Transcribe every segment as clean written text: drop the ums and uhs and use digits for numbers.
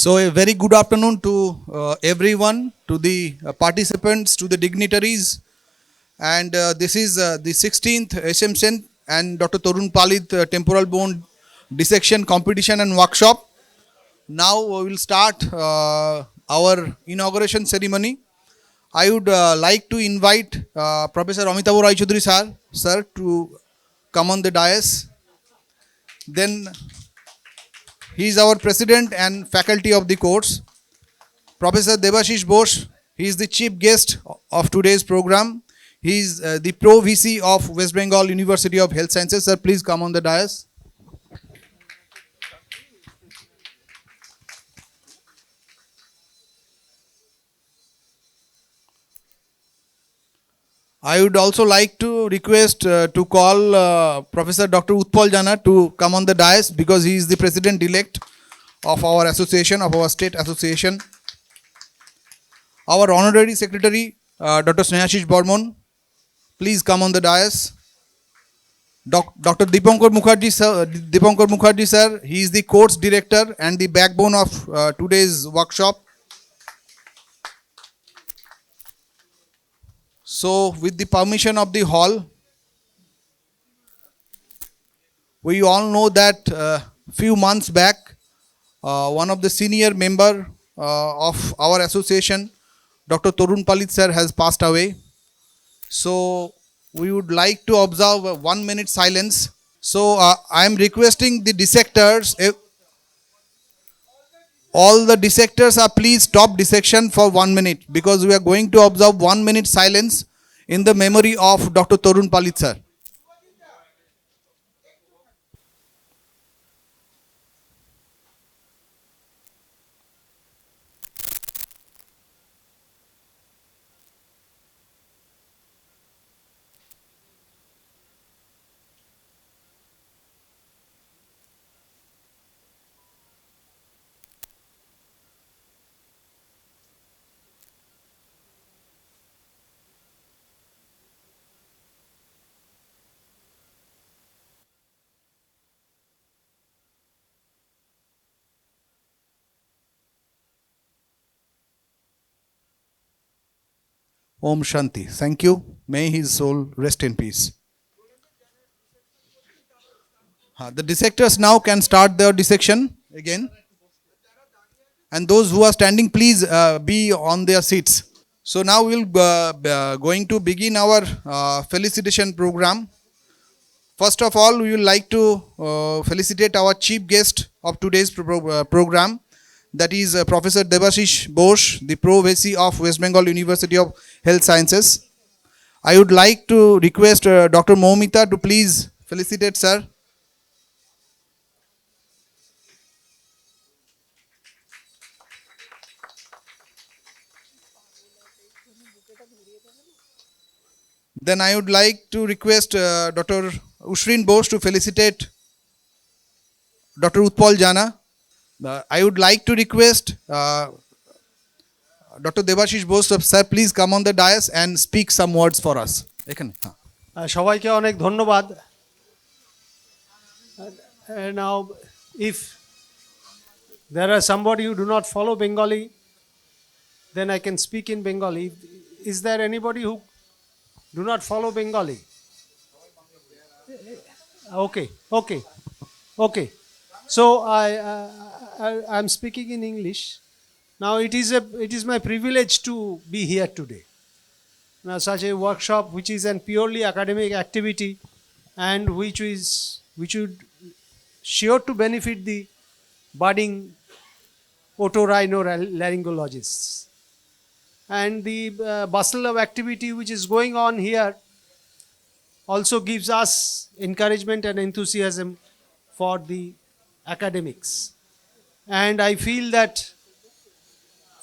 So a very good afternoon to everyone, to the participants, to the dignitaries, and this is the 16th SMSN and Dr. Torun Palit Temporal Bone Dissection Competition and Workshop. Now we will start our inauguration ceremony. I would like to invite Professor Amitav Rai Chaudhary sir, to come on the dais. Then he is our president and faculty of the course. Professor Debashish Bose, he is the chief guest of today's program. He is the Pro VC of West Bengal University of Health Sciences. Sir, please come on the dais. I would also like to request to call Professor Dr. Utpal Jana to come on the dais because he is the president-elect of our association, of our state association. Our honorary secretary, Dr. Snehashish Bormon, please come on the dais. Dr. Dipankar Mukherjee sir, he is the course director and the backbone of today's workshop. So, with the permission of the hall, we all know that few months back, one of the senior member of our association, Dr. Torun Palit sir, has passed away. So, we would like to observe a 1 minute silence. So, I am requesting the dissectors, all the dissectors are please stop dissection for 1 minute because we are going to observe 1 minute silence in the memory of Dr. Torun Palit sir. Om Shanti. Thank you. May his soul rest in peace. The dissectors now can start their dissection again. And those who are standing, please be on their seats. So now we'll going to begin our felicitation program. First of all, we would like to felicitate our chief guest of today's program. That is Professor Debashish Bose, the Pro VC of West Bengal University of Health Sciences. I would like to request Dr. Moumita to please felicitate sir. Then I would like to request Dr. Ushrin Bose to felicitate Dr. Utpal Jana. I would like to request Dr. Debashish Bose, sir, please come on the dais and speak some words for us. সবাইকে অনেক ধন্যবাদ। Now, if there are somebody who do not follow Bengali, then I can speak in Bengali. Is there anybody who do not follow Bengali? Okay. So I'm speaking in English. Now it is my privilege to be here today. Now such a workshop which is a purely academic activity and which would sure to benefit the budding otorhinolaryngologists. And the bustle of activity which is going on here also gives us encouragement and enthusiasm for the academics. And I feel that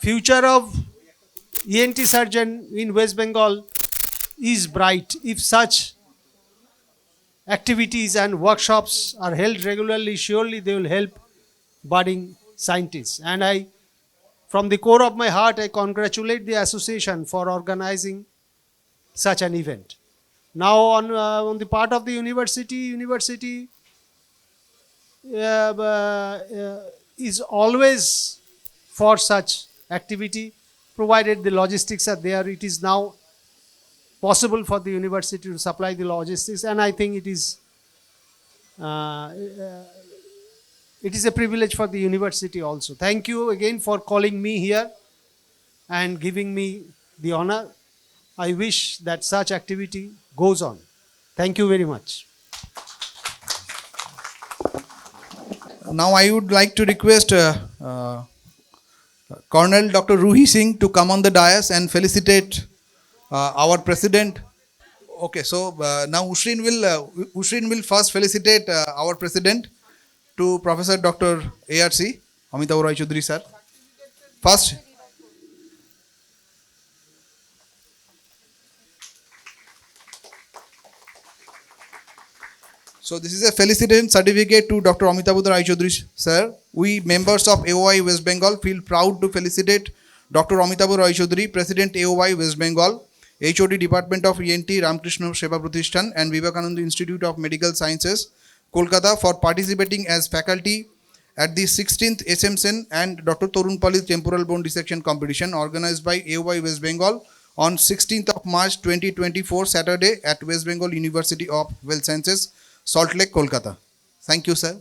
future of ENT surgeon in West Bengal is bright if such activities and workshops are held regularly. Surely they will help budding scientists. And from the core of my heart, I congratulate the association for organizing such an event. Now on the part of the university is always for such activity. Provided the logistics are there, it is now possible for the university to supply the logistics, and I think uh, it is a privilege for the university also. Thank you again for calling me here and giving me the honor. I wish that such activity goes on. Thank you very much. Now I would like to request Colonel Dr. Ruhi Singh to come on the dais and felicitate our president. Okay, so now Ushrin will first felicitate our president to Professor Dr. ARC Amitav Roy Chaudhary sir. First, so this is a felicitation certificate to Dr. Amitav Roy Chaudhary sir. We members of AOI West Bengal feel proud to felicitate Dr. Amitav Roy Chaudhary, President AOI West Bengal, HOD Department of ENT Ramakrishna Seva Pratishthan and Vivekananda Institute of Medical Sciences, Kolkata, for participating as faculty at the 16th SM and Dr. Torun Palit Temporal Bone Dissection Competition organized by AOI West Bengal on 16th of March 2024 Saturday at West Bengal University of Health Sciences, Salt Lake, Kolkata. Thank you, sir.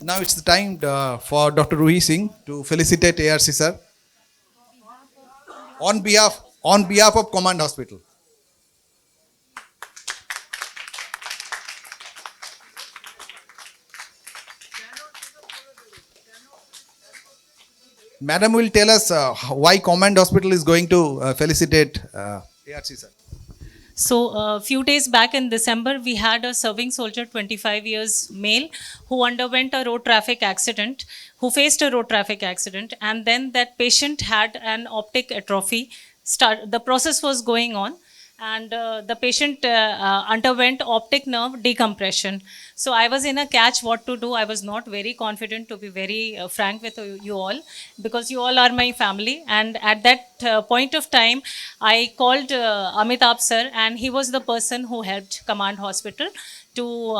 Now it's the time for Dr. Ruhi Singh to felicitate ARC sir on behalf of Command Hospital. Madam will tell us why Command Hospital is going to felicitate ARC sir. So, a few days back in December, we had a serving soldier, 25 years male, who underwent a road traffic accident, who faced a road traffic accident, and then that patient had an optic atrophy. The process was going on, and the patient underwent optic nerve decompression. So I was in a catch what to do. I was not very confident, to be very frank with you all, because you all are my family. And at that point of time, I called Amitabh sir, and he was the person who helped Command Hospital to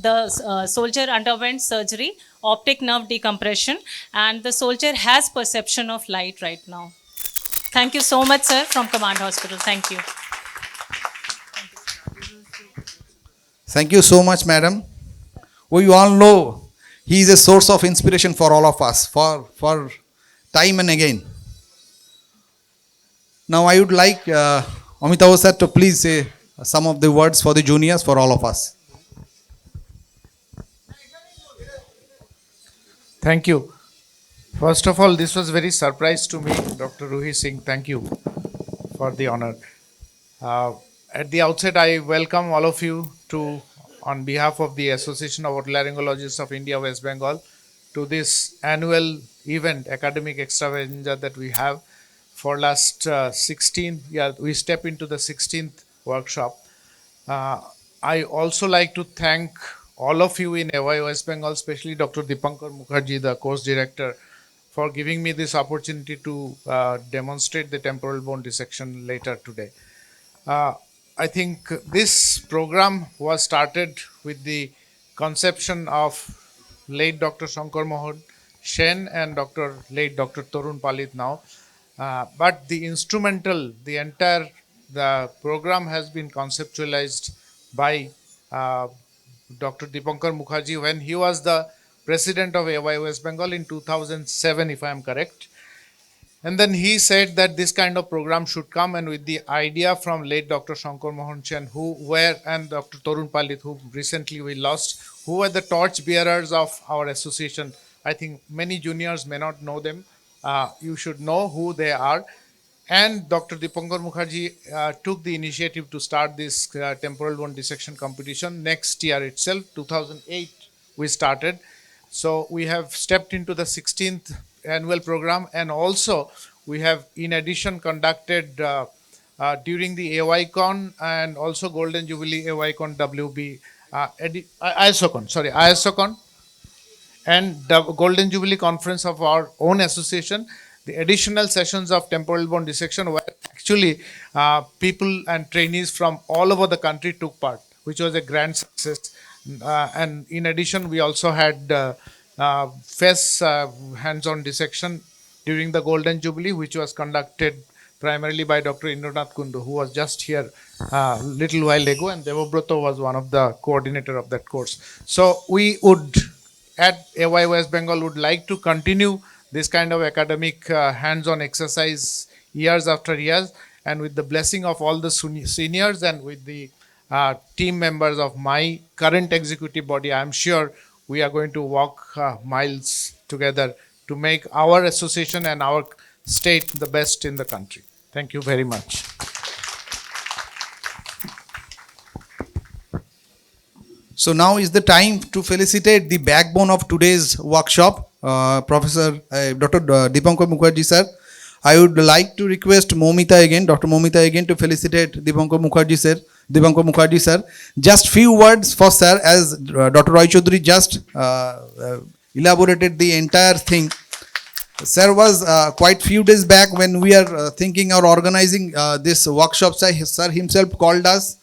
the soldier underwent surgery, optic nerve decompression, and the soldier has perception of light right now. Thank you so much, sir, from Command Hospital. Thank you. Thank you so much, madam. We all know he is a source of inspiration for all of us, for time and again. Now I would like Amitav sir to please say some of the words for the juniors, for all of us. Thank you. First of all, this was very surprise to me, Dr. Ruhi Singh. Thank you for the honor. At the outset, I welcome all of you to, on behalf of the Association of Otolaryngologists of India, West Bengal, to this annual event, academic extravaganza that we have for last 16. Yeah, we step into the 16th workshop. I also like to thank all of you in AY West Bengal, especially Dr. Dipankar Mukherjee, the course director, for giving me this opportunity to demonstrate the temporal bone dissection later today. I think this program was started with the conception of late Dr. Shankar Mohan Shen and late Dr. Torun Palit now. But the instrumental, the program has been conceptualized by Dr. Dipankar Mukherjee when he was the president of AY West Bengal in 2007, if I am correct. And then he said that this kind of program should come, and with the idea from late Dr. Shankar Mohan Chen, and Dr. Torun Palit, who recently we lost, who were the torch bearers of our association. I think many juniors may not know them. You should know who they are. And Dr. Dipankar Mukherjee took the initiative to start this temporal bone dissection competition. Next year itself, 2008, we started. So we have stepped into the 16th annual program, and also we have in addition conducted during the AYCon and also Golden Jubilee AYCon WB ISOCon and the Golden Jubilee conference of our own association. the additional sessions of temporal bone dissection where actually people and trainees from all over the country took part, which was a grand success. And in addition, we also had FES hands-on dissection during the Golden Jubilee, which was conducted primarily by Dr. Indranath Kundu, who was just here a little while ago, and Devobroto was one of the coordinator of that course. So we would, at AY West Bengal, would like to continue this kind of academic hands-on exercise years after years, and with the blessing of all the seniors and with the team members of my current executive body, I am sure we are going to walk miles together to make our association and our state the best in the country. Thank you very much. So now is the time to felicitate the backbone of today's workshop, Professor Dr. Dipankar Mukherjee sir. I would like to request Momita again, Dr. Momita again, to felicitate Dipankar Mukherjee sir. Just few words for sir, as Dr. Roy Chaudhary just elaborated the entire thing. Sir was quite few days back when we are thinking or organizing this workshop. Sir himself called us,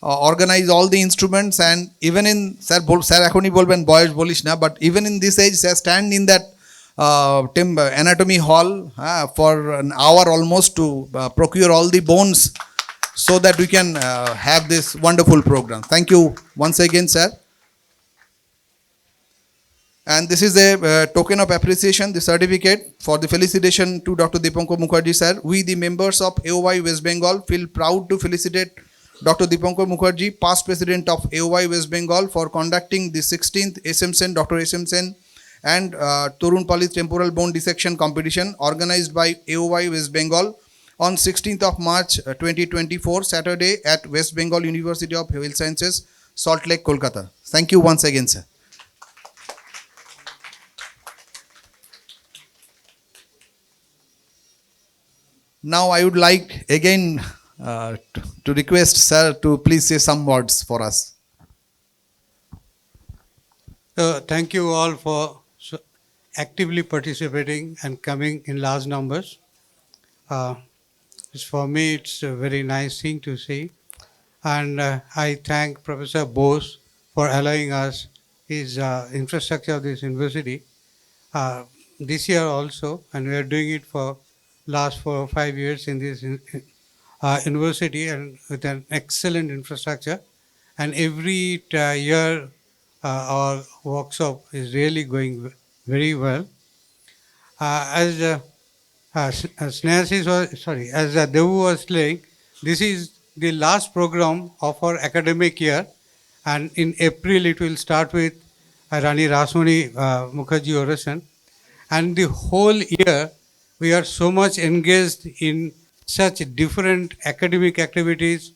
organize all the instruments, and even in sir ekhoni bolben boyesh bolish na, but even in this age sir stand in that anatomy hall for an hour almost to procure all the bones so that we can have this wonderful program. Thank you once again, sir. And this is a token of appreciation, the certificate for the felicitation to Dr. Dipankar Mukherjee sir. We, the members of AOY West Bengal, feel proud to felicitate Dr. Dipankar Mukherjee, past president of AOY West Bengal, for conducting the 16th SM Sen, Dr. SM Sen and Torun Palit Temporal Bone Dissection competition organized by AOY West Bengal on 16th of March 2024, Saturday at West Bengal University of Health Sciences, Salt Lake, Kolkata. Thank you once again, sir. Now I would like again to request sir to please say some words for us. Thank you all for actively participating and coming in large numbers. For me, it's a very nice thing to see. And I thank Professor Bose for allowing us his infrastructure of this university this year also, and we are doing it for last 4 or 5 years in this university, and with an excellent infrastructure. And every year our workshop is really going very well. As Devu was saying, this is the last program of our academic year, and in April it will start with Rani Rasmani Mukherjee oration. And the whole year we are so much engaged in such different academic activities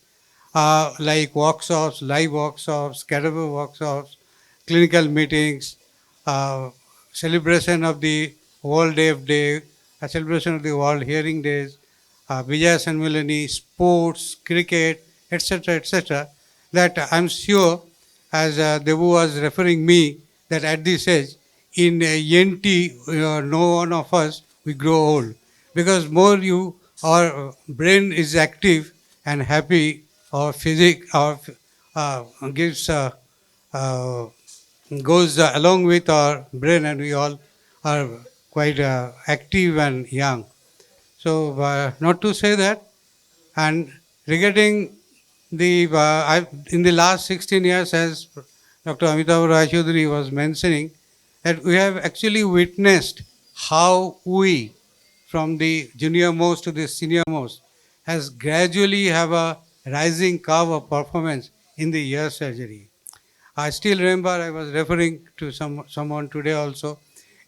like workshops, live workshops, cadaver workshops, clinical meetings, celebration of the World Deaf Day, a celebration of the World Hearing Days, Vijaya Sanmilani, sports, cricket, etc., that I'm sure, as Devu was referring me, that at this age, in NT, no one of us, we grow old. Because more our brain is active and happy, our gives goes along with our brain, and we all are quite active and young. So not to say that. And regarding the in the last 16 years, as Dr. Amitabh Roy Chaudhary was mentioning, that we have actually witnessed how we, from the junior most to the senior most, has gradually have a rising curve of performance in the ear surgery. I still remember I was referring to someone today also.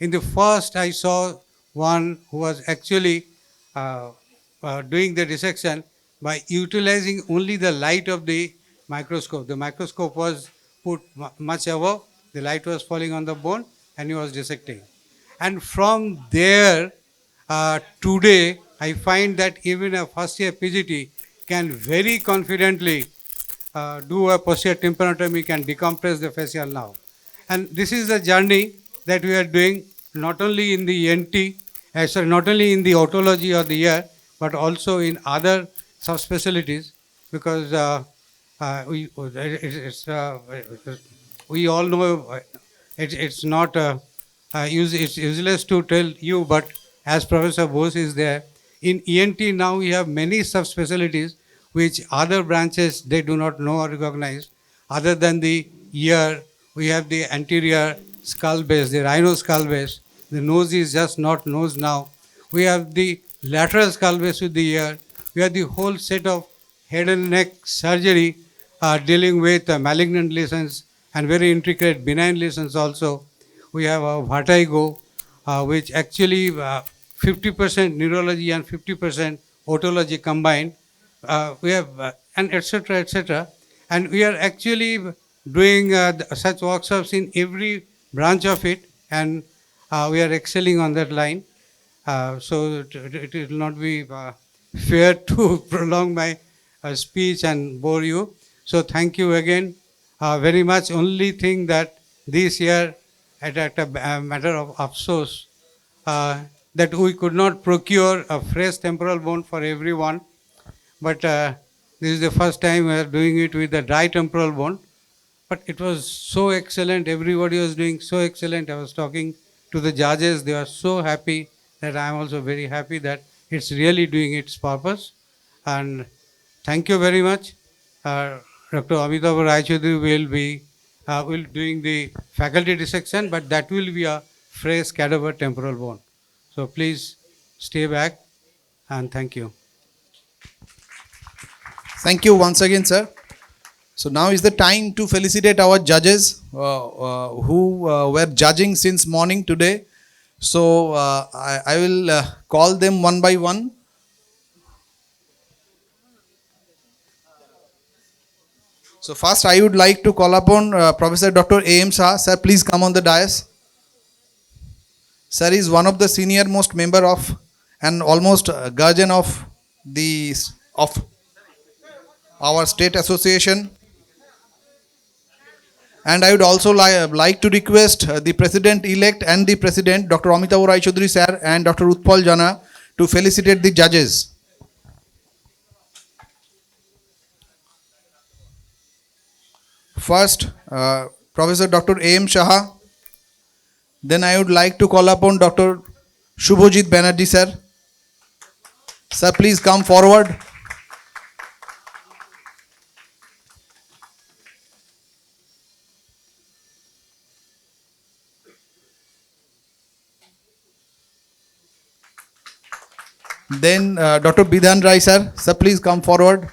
In the first, I saw one who was actually doing the dissection by utilizing only the light of the microscope. The microscope was put much above, the light was falling on the bone, and he was dissecting. And from there, today, I find that even a first year PGT can very confidently do a posterior tympanotomy, can decompress the facial nerve. And this is a journey that we are doing not only in the NT, sorry, not only in the otology or the ear, but also in other subspecialties, because we all know it's not it's useless to tell you, but as Professor Bose is there, in ENT now we have many subspecialties which other branches they do not know or recognize. Other than the ear, we have the anterior skull base, the rhino skull base. The nose is just not nose now. We have the lateral skull base with the ear. We have the whole set of head and neck surgery dealing with malignant lesions and very intricate benign lesions also. We have a vertigo, which actually 50% neurology and 50% otology combined. We have and etc. etc. And we are actually doing such workshops in every branch of it, and we are excelling on that line. So it will not be fair to prolong my speech and bore you. So thank you again very much. Only thing that this year, at a matter of afsos, that we could not procure a fresh temporal bone for everyone, but this is the first time we are doing it with a dry temporal bone. But it was so excellent. Everybody was doing so excellent. I was talking to the judges. They are so happy that I am also very happy that it's really doing its purpose. And thank you very much. Dr. Amitabh Raichaudhuri will doing the faculty dissection, but that will be a fresh cadaver temporal bone. So please stay back, and thank you. Thank you once again, sir. So now is the time to felicitate our judges who were judging since morning today. So I will call them one by one. So first I would like to call upon Professor Dr. A.M. Shah. Sir, please come on the dais. Sir is one of the senior most member of and almost guardian of our state association. And I would also like to request the President-elect and the President, Dr. Amitabh Raichaudhuri sir and Dr. Utpal Jana, to felicitate the judges. First, Professor Dr. A.M. Shah. Then I would like to call upon Dr. Shubhajit Banerjee sir. Sir, please come forward. Then Dr. Bidhan Rai sir. Sir, please come forward.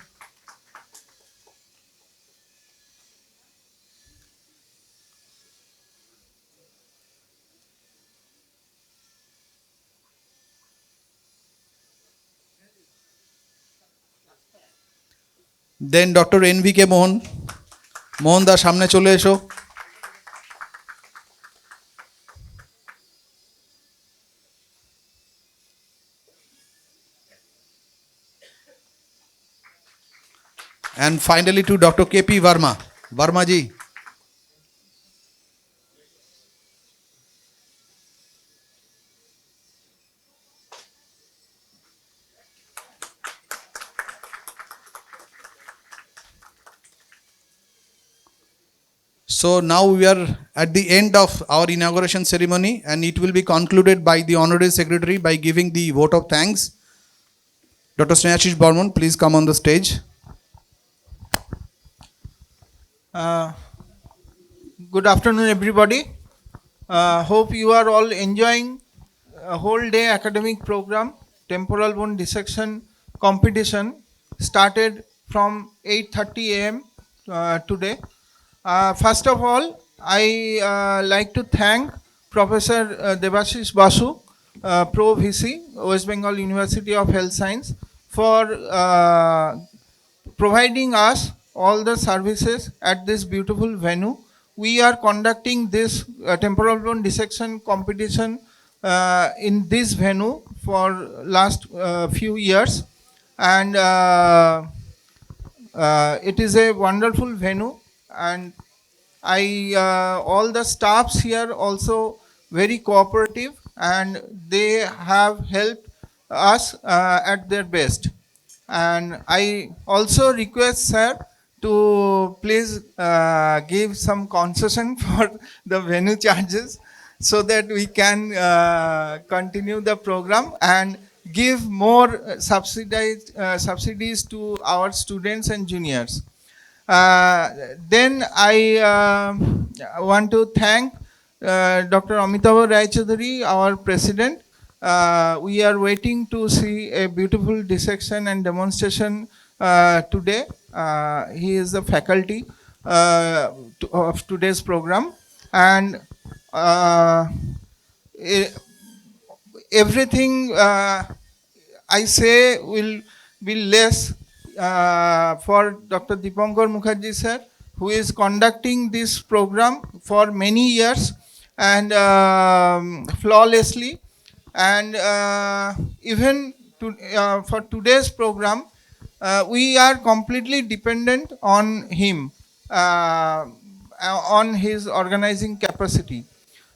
Then Dr. N.V.K. Mohan. মোহন দা সামনে চলে এসো। And finally to Dr. K.P. Verma. Verma ji. So now we are at the end of our inauguration ceremony, and it will be concluded by the Honorary Secretary by giving the vote of thanks. Dr. Snehashish Barman, please come on the stage. Good afternoon, everybody. Hope you are all enjoying a whole day academic program. Temporal bone dissection competition started from 8:30 a.m. Today. First of all, I like to thank Professor Debashish Basu, Pro VC, West Bengal University of Health Science, for providing us all the services at this beautiful venue. We are conducting this temporal bone dissection competition in this venue for last few years, and it is a wonderful venue, and I all the staffs here also very cooperative, and they have helped us at their best. And I also request sir to please give some concession for the venue charges so that we can continue the program and give more subsidies to our students and juniors. Then I want to thank Dr. Amitava Rai Chaudhary, our president. We are waiting to see a beautiful dissection and demonstration today. He is the faculty of today's program, and uh, e- everything I say will be less for Dr. Dipankar Mukherjee sir, who is conducting this program for many years and flawlessly. And even for today's program, we are completely dependent on him, on his organizing capacity.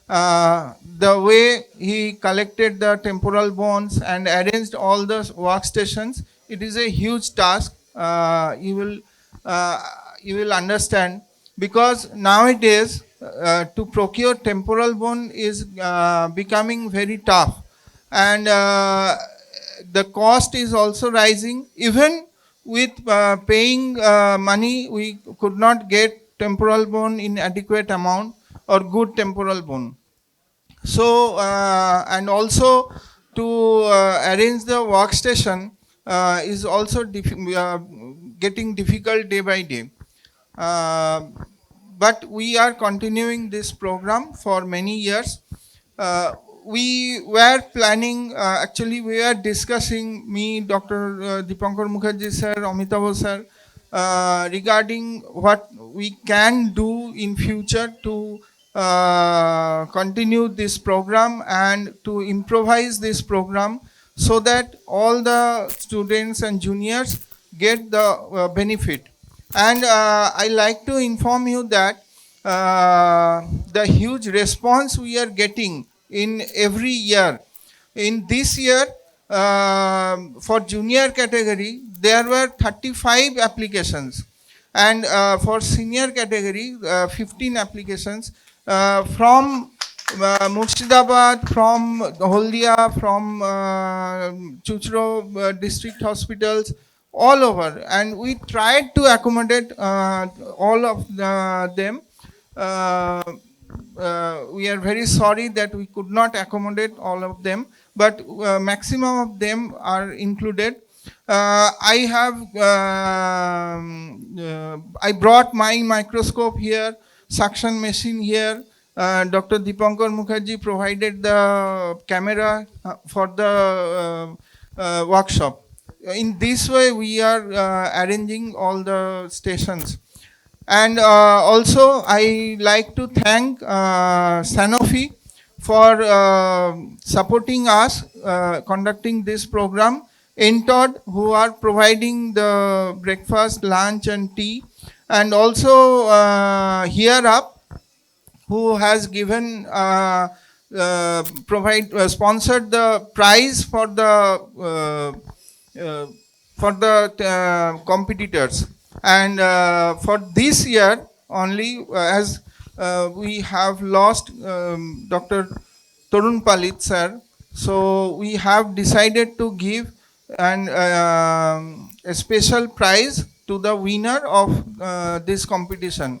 The way he collected the temporal bones and arranged all the workstations, it is a huge task. Uh, you will understand, because nowadays to procure temporal bone is becoming very tough, and the cost is also rising. Even with paying money, we could not get temporal bone in adequate amount or good temporal bone. So and also to arrange the workstation is also getting difficult day by day. Uh, but we are continuing this program for many years. We were planning, actually we were discussing, me, Dr. Dipankar Mukherjee sir, Amitava sir, regarding what we can do in future to continue this program and to improvise this program so that all the students and juniors get the benefit. And I like to inform you that the huge response we are getting in every year. In this year, for junior category, there were 35 applications, and for senior category, 15 applications from Murshidabad, from Holdia, from Chuchro district hospitals, all over, and we tried to accommodate all of them. Uh, we are very sorry that we could not accommodate all of them, but maximum of them are included. I brought my microscope here, suction machine here. Dr. Dipankar Mukherjee provided the camera for the workshop. In this way, we are arranging all the stations. And also, I like to thank Sanofi for supporting us conducting this program. Entodd, who are providing the breakfast, lunch, and tea, and also Here Up, who has given sponsored the prize for the competitors. And for this year only, as we have lost Dr. Torun Palit sir, so we have decided to give a special prize to the winner of this competition.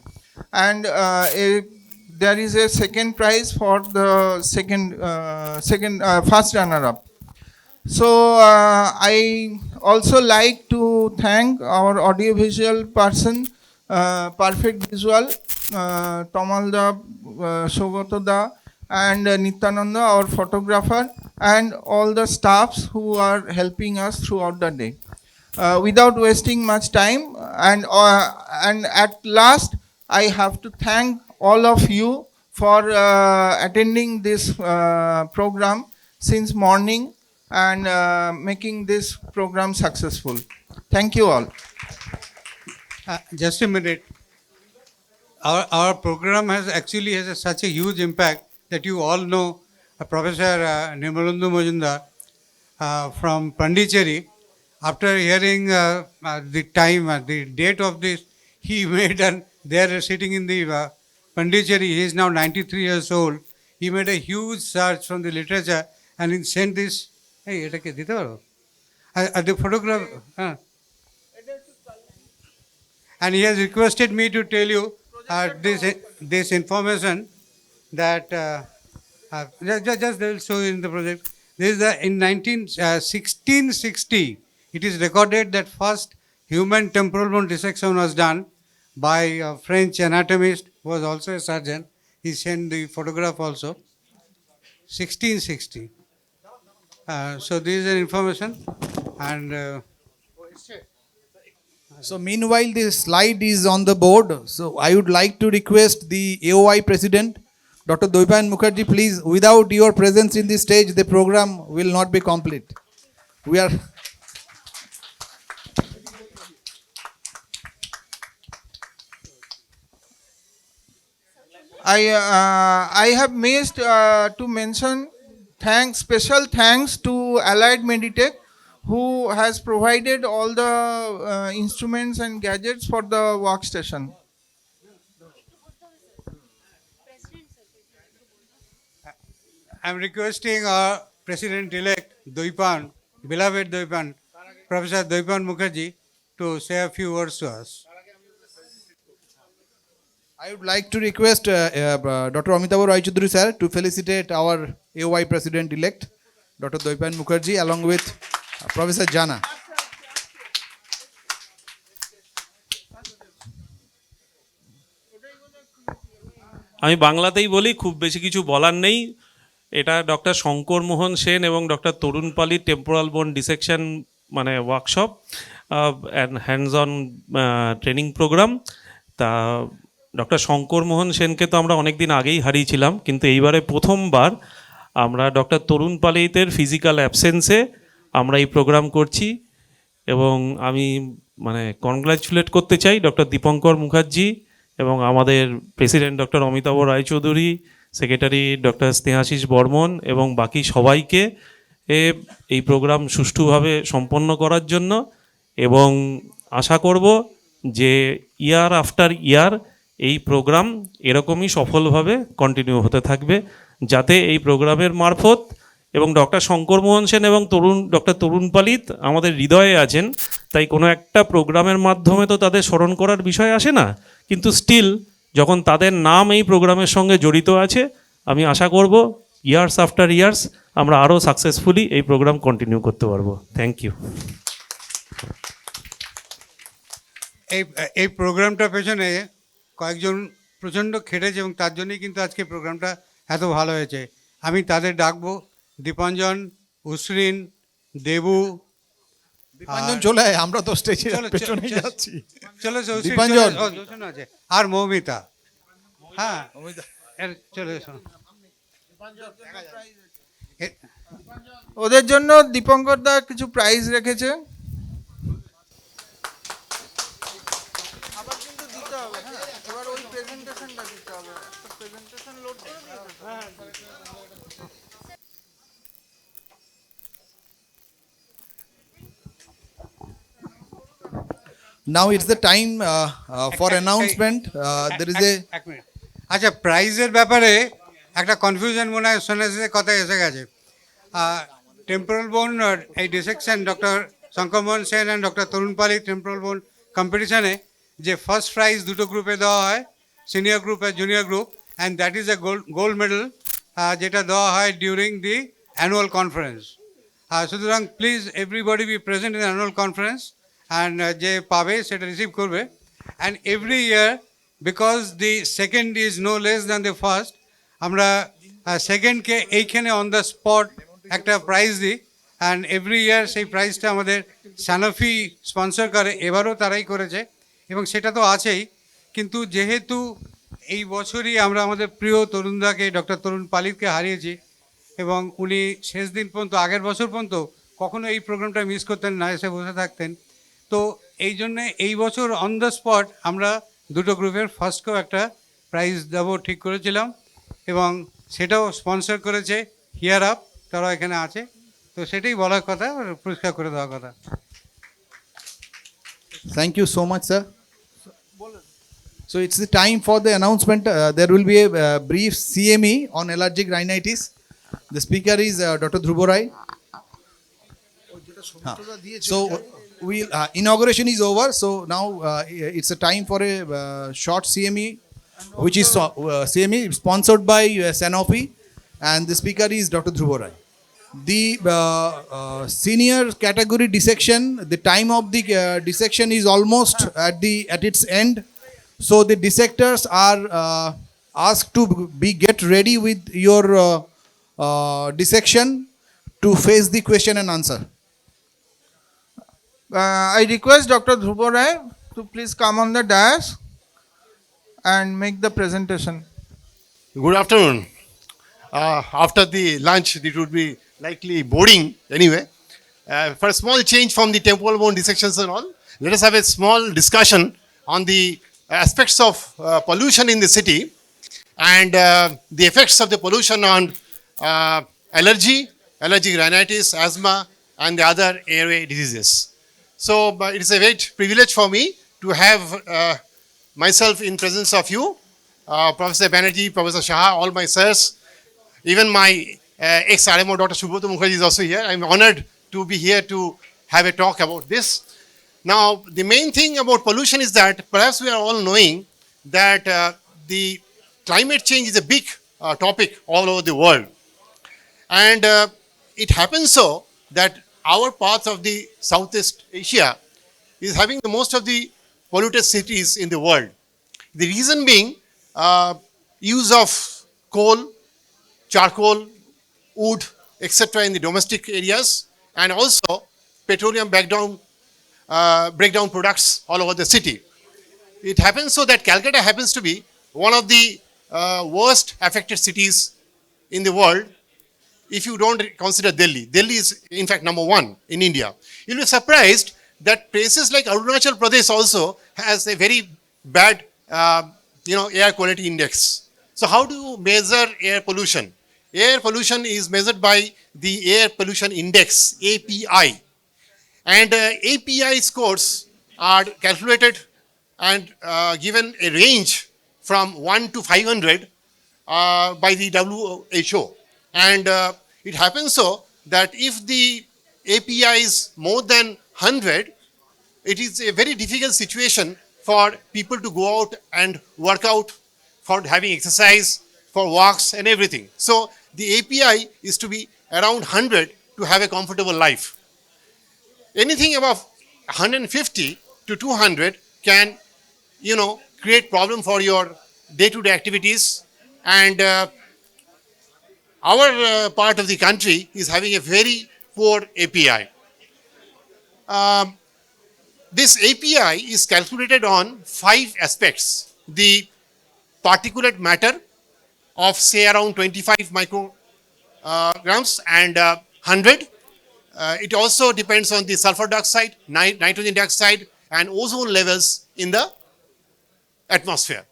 And there is a second prize for the first runner-up. So I also like to thank our audiovisual person, Perfect Visual, Tomalda, Sogotoda, and Nityananda, our photographer, and all the staffs who are helping us throughout the day. Without wasting much time, and at last, I have to thank all of you for attending this program since morning and making this program successful. Thank you all. Just a minute. Our program has such a huge impact that you all know Professor Nirmalendu Majumdar from Pondicherry. After hearing the time, the date of this, he made an, there sitting in the Pondicherry, he is now 93 years old. He made a huge search from the literature and he sent this. Hey, এটাকে দিতে পারো? The photograph. And he has requested me to tell you this information that just they will show you in the project. This is in 1660. It is recorded that first human temporal bone dissection was done by a French anatomist who was also a surgeon. He sent the photograph also. 1660. So this is an information and. So meanwhile, the slide is on the board. So I would like to request the AOI President, Dr. Doipan Mukherjee, please, without your presence in the stage, the program will not be complete. We are. I have missed to mention special thanks to Allied Meditech, who has provided all the instruments and gadgets for the workstation. I'm requesting our President-elect Doipan, beloved Doipan, Professor Doipan Mukherjee, to say a few words to us. I would like to request Dr. Amitabh Roy Choudhury sir to felicitate our AOI President-elect, Dr. Doipan Mukherjee, along with Professor Jana. আমি বাংলাতেই বলি, খুব বেশি কিছু বলার নেই। এটা doctor Shankar Mohan Sen এবং doctor Tarun Pali temporal bone dissection মানে workshop and hands on training programme. তা ডক্টর শঙ্কর মোহন সেনকে তো আমরা অনেক দিন আগেই হারিয়েছিলাম, কিন্তু এইবারে প্রথমবার আমরা ডক্টর তরুণ পালিতের ফিজিক্যাল অ্যাবসেন্সে আমরা এই প্রোগ্রাম করছি। এবং আমি মানে কনগ্রাচুলেট করতে চাই ডক্টর দীপঙ্কর মুখার্জি এবং আমাদের president doctor Amitabha Roychowdhury, secretary doctor Snehashis Barman এবং বাকি সবাইকে এই প্রোগ্রাম সুষ্ঠুভাবে সম্পন্ন করার জন্য। এবং আশা করব যে ইয়ার আফটার ইয়ার এই প্রোগ্রাম এরকমই সফলভাবে কন্টিনিউ হতে থাকবে, যাতে এই প্রোগ্রামের মারফত এবং ডক্টর শঙ্কর মোহন সেন এবং ডক্টর তরুণ পালিত আমাদের হৃদয়ে আছেন, তাই কোনো একটা প্রোগ্রামের মাধ্যমে তো তাদের স্মরণ করার বিষয় আসে না, কিন্তু স্টিল যখন তাদের নাম এই প্রোগ্রামের সঙ্গে জড়িত আছে, আমি আশা করব ইয়ার্স আফটার ইয়ার্স আমরা আরও সাকসেসফুলি এই প্রোগ্রাম কন্টিনিউ করতে পারবো। Thank you. এই প্রোগ্রামটার পেছনে কয়েকজন প্রচণ্ড খেটেছে এবং তার জন্যই কিন্তু আজকে প্রোগ্রামটা এত ভালো হয়েছে। আমি তাদের ডাকবো, দীপাঞ্জন, উসরিন, দেবু। দীপাঞ্জন চলে আয়, আমরা তো স্টেজে পেছনে যাচ্ছি। চলে এসো, দীপাঞ্জন আছে আর মৌমিতা। হ্যাঁ চলে এসো। ওদের জন্য দীপঙ্কর দা কিছু প্রাইজ রেখেছে। আবার কিন্তু দিতে হবে, হ্যাঁ, এবার ওই প্রেজেন্টেশনটা দিতে হবে, একটা প্রেজেন্টেশন লোড করে Now it's the time for announcement. There is a. এক মিনিট। আচ্ছা, প্রাইজের ব্যাপারে একটা কনফিউশন মনে হয় সন্ন্যাসীদের কথায় এসে গেছে। টেম্পোরাল বোন এই dissection doctor Shankar Mohan Sen and doctor Tarun Pali temporal বোন কম্পিটিশনে যে ফার্স্ট প্রাইজ দুটো গ্রুপে দেওয়া হয়, সিনিয়র গ্রুপ আর junior group, and that is a gold medal, যেটা দেওয়া হয় ডিউরিং দি অ্যানুয়াল কনফারেন্স। সুতরাং please everybody be present in annual conference, and যে পাবে সেটা রিসিভ করবে। And every year, because the second is no less than the first, আমরা সেকেন্ডকে এইখানে অন দ্য স্পট একটা প্রাইজ দিই। অ্যান্ড এভরি ইয়ার সেই প্রাইজটা আমাদের সানোফি স্পন্সর করে, এবারও তারাই করেছে এবং সেটা তো আছেই। কিন্তু যেহেতু এই বছরই আমরা আমাদের প্রিয় তরুণদাকে ডক্টর তরুণ পালিতকে হারিয়েছি এবং উনি শেষ দিন পর্যন্ত, আগের বছর পর্যন্ত কখনো এই প্রোগ্রামটা মিস করতেন না, এসে বসে থাকতেন। তো এই জন্যে এই বছর অন দ্য স্পট আমরা দুটো গ্রুপের ফার্স্টকেও একটা প্রাইজ দেবো ঠিক করেছিলাম এবং সেটাও স্পন্সর করেছে হিয়ার আপ তারা এখানে আছে, তো সেটাই বলার কথা, পরিষ্কার করে দেওয়ার কথা। Thank you so much, sir. So it's the time for the announcement. There will be a brief CME on allergic rhinitis. The speaker is Dr. Dhruvo Rai. So inauguration is over. So now it's a time for a short CME, which is CME sponsored by Sanofi, and the speaker is Dr. Dhruvo Rai. The senior category dissection, the time of the dissection is almost at its end. So the dissectors are asked to get ready with your dissection to face the question and answer. I request Dr. Dhruvo Rai to please come on the dais and make the presentation. Good afternoon. After the lunch, it would be likely boring anyway. For a small change from the temporal bone dissections and all, let us have a small discussion on the aspects of pollution in the city and the effects of the pollution on allergic rhinitis, asthma, and the other airway diseases. So it is a great privilege for me to have myself in presence of you, Professor Banerjee, Professor Shah, all my sirs, even my ex-RMO, Dr. Subroto Mukherjee is also here. I'm honored to be here to have a talk about this. Now, the main thing about pollution is that perhaps we are all knowing that the climate change is a big topic all over the world. And it happens so that our part of the Southeast Asia is having the most of the polluted cities in the world. The reason being use of coal, charcoal, wood, etc. in the domestic areas, and also petroleum breakdown products all over the city. It happens so that Calcutta happens to be one of the worst affected cities in the world if you don't consider Delhi. Delhi is in fact number one in India. You'll be surprised that places like Arunachal Pradesh also has a very bad air quality index. So how do you measure air pollution? Air pollution is measured by the Air Pollution Index, API. And API scores are calculated and given a range from 1 to 500 by the WHO. And it happens so that if the API is more than 100, it is a very difficult situation for people to go out and work out, for having exercise, for walks and everything. So the API is to be around 100 to have a comfortable life. Anything above 150 to 200 can, create problem for your day-to-day activities. And our part of the country is having a very poor API. This API is calculated on 5 aspects. The particulate matter of say around 25 micrograms and 100. It also depends on the sulfur dioxide, nitrogen dioxide, and ozone levels in the atmosphere.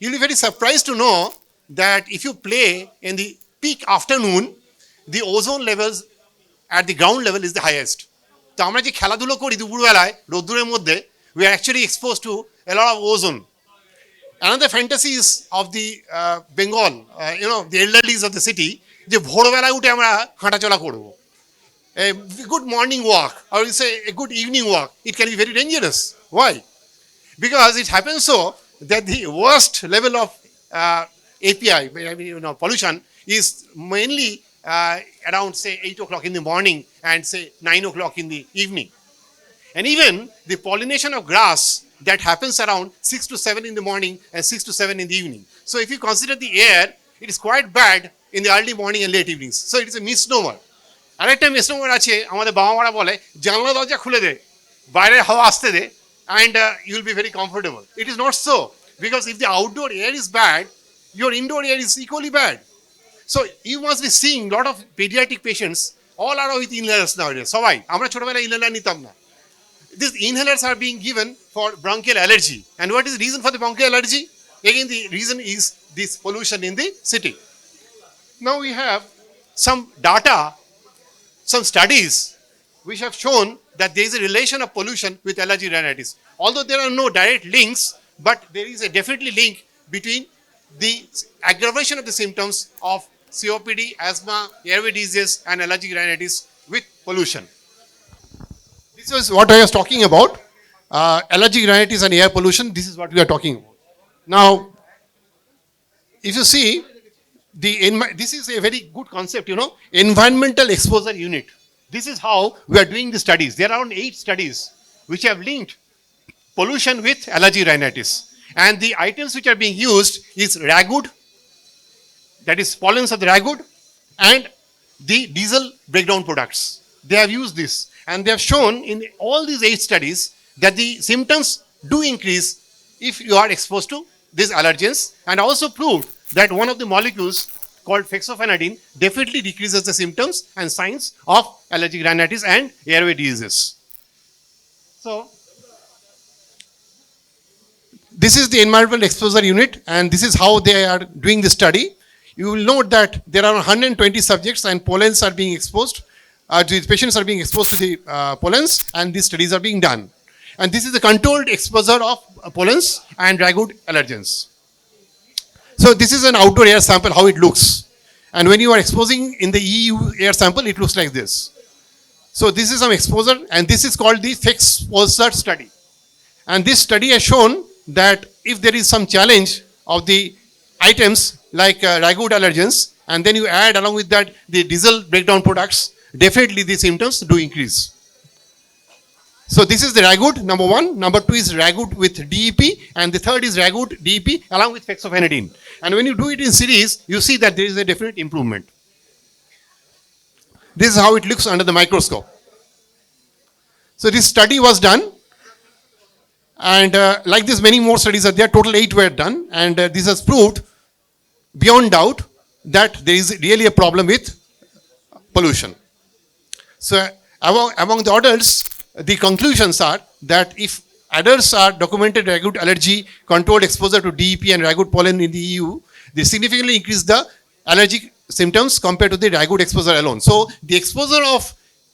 You'll be very surprised to know that if you play in the peak afternoon, the ozone levels at the ground level is the highest. তো আমরা যে খেলাধুলো করি দুপুরবেলায় রোদ্দুরের মধ্যে, we are actually exposed to a lot of ozone. Another fantasy is of the Bengal, the elderlies of the city, যে ভোরবেলায় উঠে আমরা হাঁটাচলা করবো. A good morning walk, or you say a good evening walk, it can be very dangerous. Why? Because it happens so that the worst level of API, pollution, is mainly around say 8 o'clock in the morning and say 9 o'clock in the evening. And even the pollination of grass that happens around 6 to 7 in the morning and 6 to 7 in the evening. So if you consider the air, it is quite bad in the early morning and late evenings. So it is a misnomer. আরেকটা misnomer আছে, আমাদের বাবা মারা বলে জানলা দরজা খুলে দে, বাইরের হাওয়া আসতে দে, and you will be very comfortable. It is not so, because if the outdoor air is bad, your indoor air is equally bad. So you must be seeing a lot of pediatric patients all are with inhalers nowadays. সবাই আমরা ছোটবেলায় inhaler নিতাম না. These inhalers are being given for bronchial allergy. And what is the reason for the bronchial allergy? Again, the reason is this pollution in the city. Now we have some data, some studies which have shown that there is a relation of pollution with allergic rhinitis. Although there are no direct links, but there is a definitely link between the aggravation of the symptoms of COPD, asthma, airway disease, and allergic rhinitis with pollution. This is what I was talking about. Allergic rhinitis and air pollution, this is what we are talking about. Now, if you see, this is a very good concept, environmental exposure unit. This is how we are doing the studies. There are around 8 studies which have linked pollution with allergic rhinitis. And the items which are being used is ragwood, that is pollens of the ragwood, and the diesel breakdown products. They have used this. And they have shown in all these 8 studies that the symptoms do increase if you are exposed to these allergens, and also proved that one of the molecules called fexofenadine definitely decreases the symptoms and signs of allergic rhinitis and airway diseases. So, this is the environmental exposure unit, and this is how they are doing the study. You will note that there are 120 subjects and pollens are being exposed. These patients are being exposed to the pollens, and these studies are being done. And this is the controlled exposure of pollens and ragwood allergens. So this is an outdoor air sample, how it looks. And when you are exposing in the EU air sample, it looks like this. So this is some exposure, and this is called the FEXposure study. And this study has shown that if there is some challenge of the items like ragwood allergens, and then you add along with that the diesel breakdown products, definitely the symptoms do increase. So this is the ragwood, number 1. Number 2 is ragwood with DEP, and the third is ragwood DEP along with fexofenadine. And when you do it in series, you see that there is a definite improvement. This is how it looks under the microscope. So this study was done, and like this many more studies are there. Total 8 were done, and this has proved beyond doubt that there is really a problem with pollution. So among the adults, the conclusions are that if adults are documented ragwood allergy, controlled exposure to DEP and ragwood pollen in the EU, they significantly increase the allergic symptoms compared to the ragwood exposure alone. So the exposure of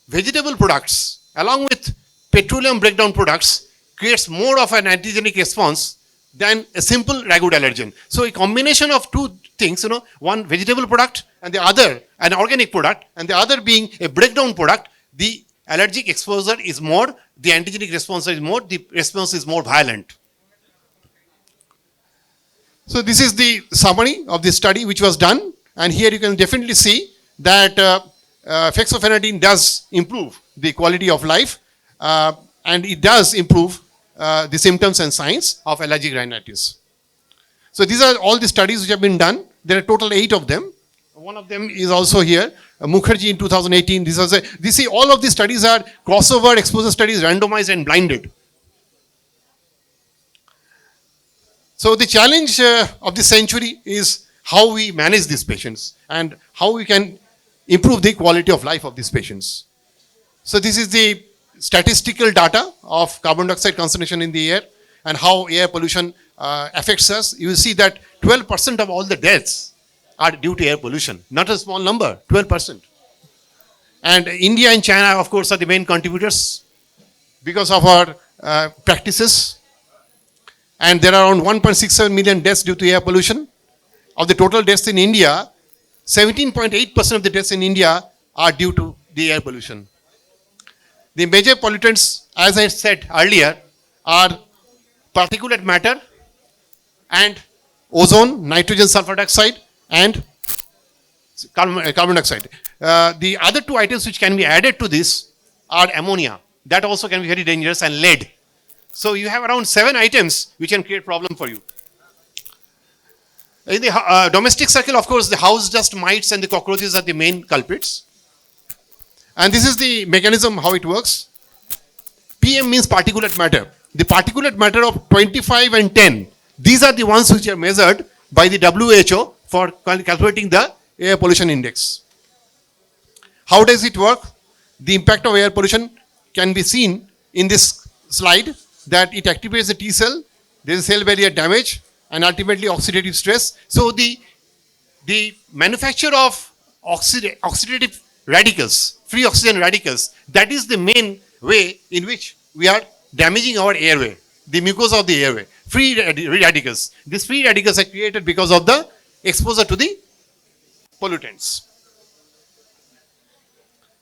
vegetable products along with petroleum breakdown products creates more of an antigenic response than a simple ragwood allergen. So a combination of two things, one vegetable product and the other an organic product, and the other being a breakdown product, the allergic exposure is more, the antigenic response is more, the response is more violent. So this is the summary of the study which was done, and here you can definitely see that fexofenadine does improve the quality of life, and it does improve the symptoms and signs of allergic rhinitis. So these are all the studies which have been done. There are total 8 of them. One of them is also here, Mukherjee in 2018. All of these studies are crossover exposure studies, randomized and blinded. So the challenge of this century is how we manage these patients and how we can improve the quality of life of these patients. So this is the statistical data of carbon dioxide concentration in the air and how air pollution affects us. You will see that 12% of all the deaths are due to air pollution. Not a small number, 12%. And India and China, of course, are the main contributors because of our practices. And there are around 1.67 million deaths due to air pollution. Of the total deaths in India, 17.8% of the deaths in India are due to the air pollution. The major pollutants, as I said earlier, are particulate matter and ozone, nitrogen sulfur dioxide, and carbon dioxide. The other 2 items which can be added to this are ammonia. That also can be very dangerous, and lead. So you have around 7 items which can create problem for you. In the domestic circle, of course, the house dust mites and the cockroaches are the main culprits. And this is the mechanism how it works. PM means particulate matter. The particulate matter of 25 and 10, these are the ones which are measured by the WHO for calculating the air pollution index. How does it work? The impact of air pollution can be seen in this slide, that it activates the T cell, there is cell barrier damage, and ultimately oxidative stress. So the manufacture of oxidative radicals, free oxygen radicals. That is the main way in which we are damaging our airway, the mucosa of the airway. Free radicals. These free radicals are created because of the exposure to the pollutants.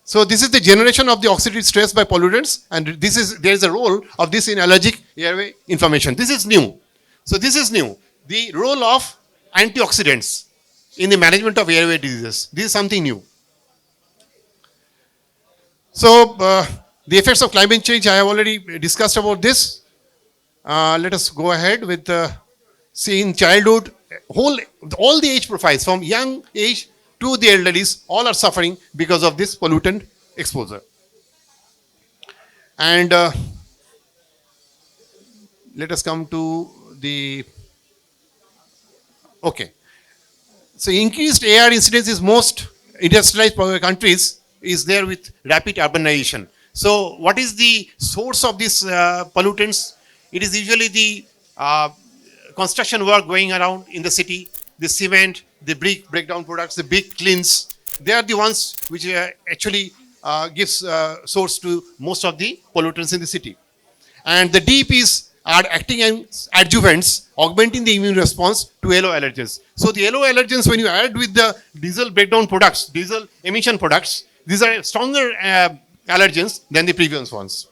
So this is the generation of the oxidative stress by pollutants, and there is a role of this in allergic airway inflammation. This is new. So this is new. The role of antioxidants in the management of airway diseases. This is something new. So the effects of climate change, I have already discussed about this. Let us go ahead with see in childhood, all the age profiles from young age to the elderlies, all are suffering because of this pollutant exposure. And let us come to the, okay. So increased AR incidence is most industrialized countries is there with rapid urbanization. So what is the source of these pollutants? It is usually the construction work going around in the city, the cement, the brick breakdown products, the big kilns. They are the ones which actually gives source to most of the pollutants in the city. And the DEPs are acting as adjuvants, augmenting the immune response to yellow allergens. So the yellow allergens, when you add with the diesel breakdown products, diesel emission products, these are stronger allergens than the previous ones.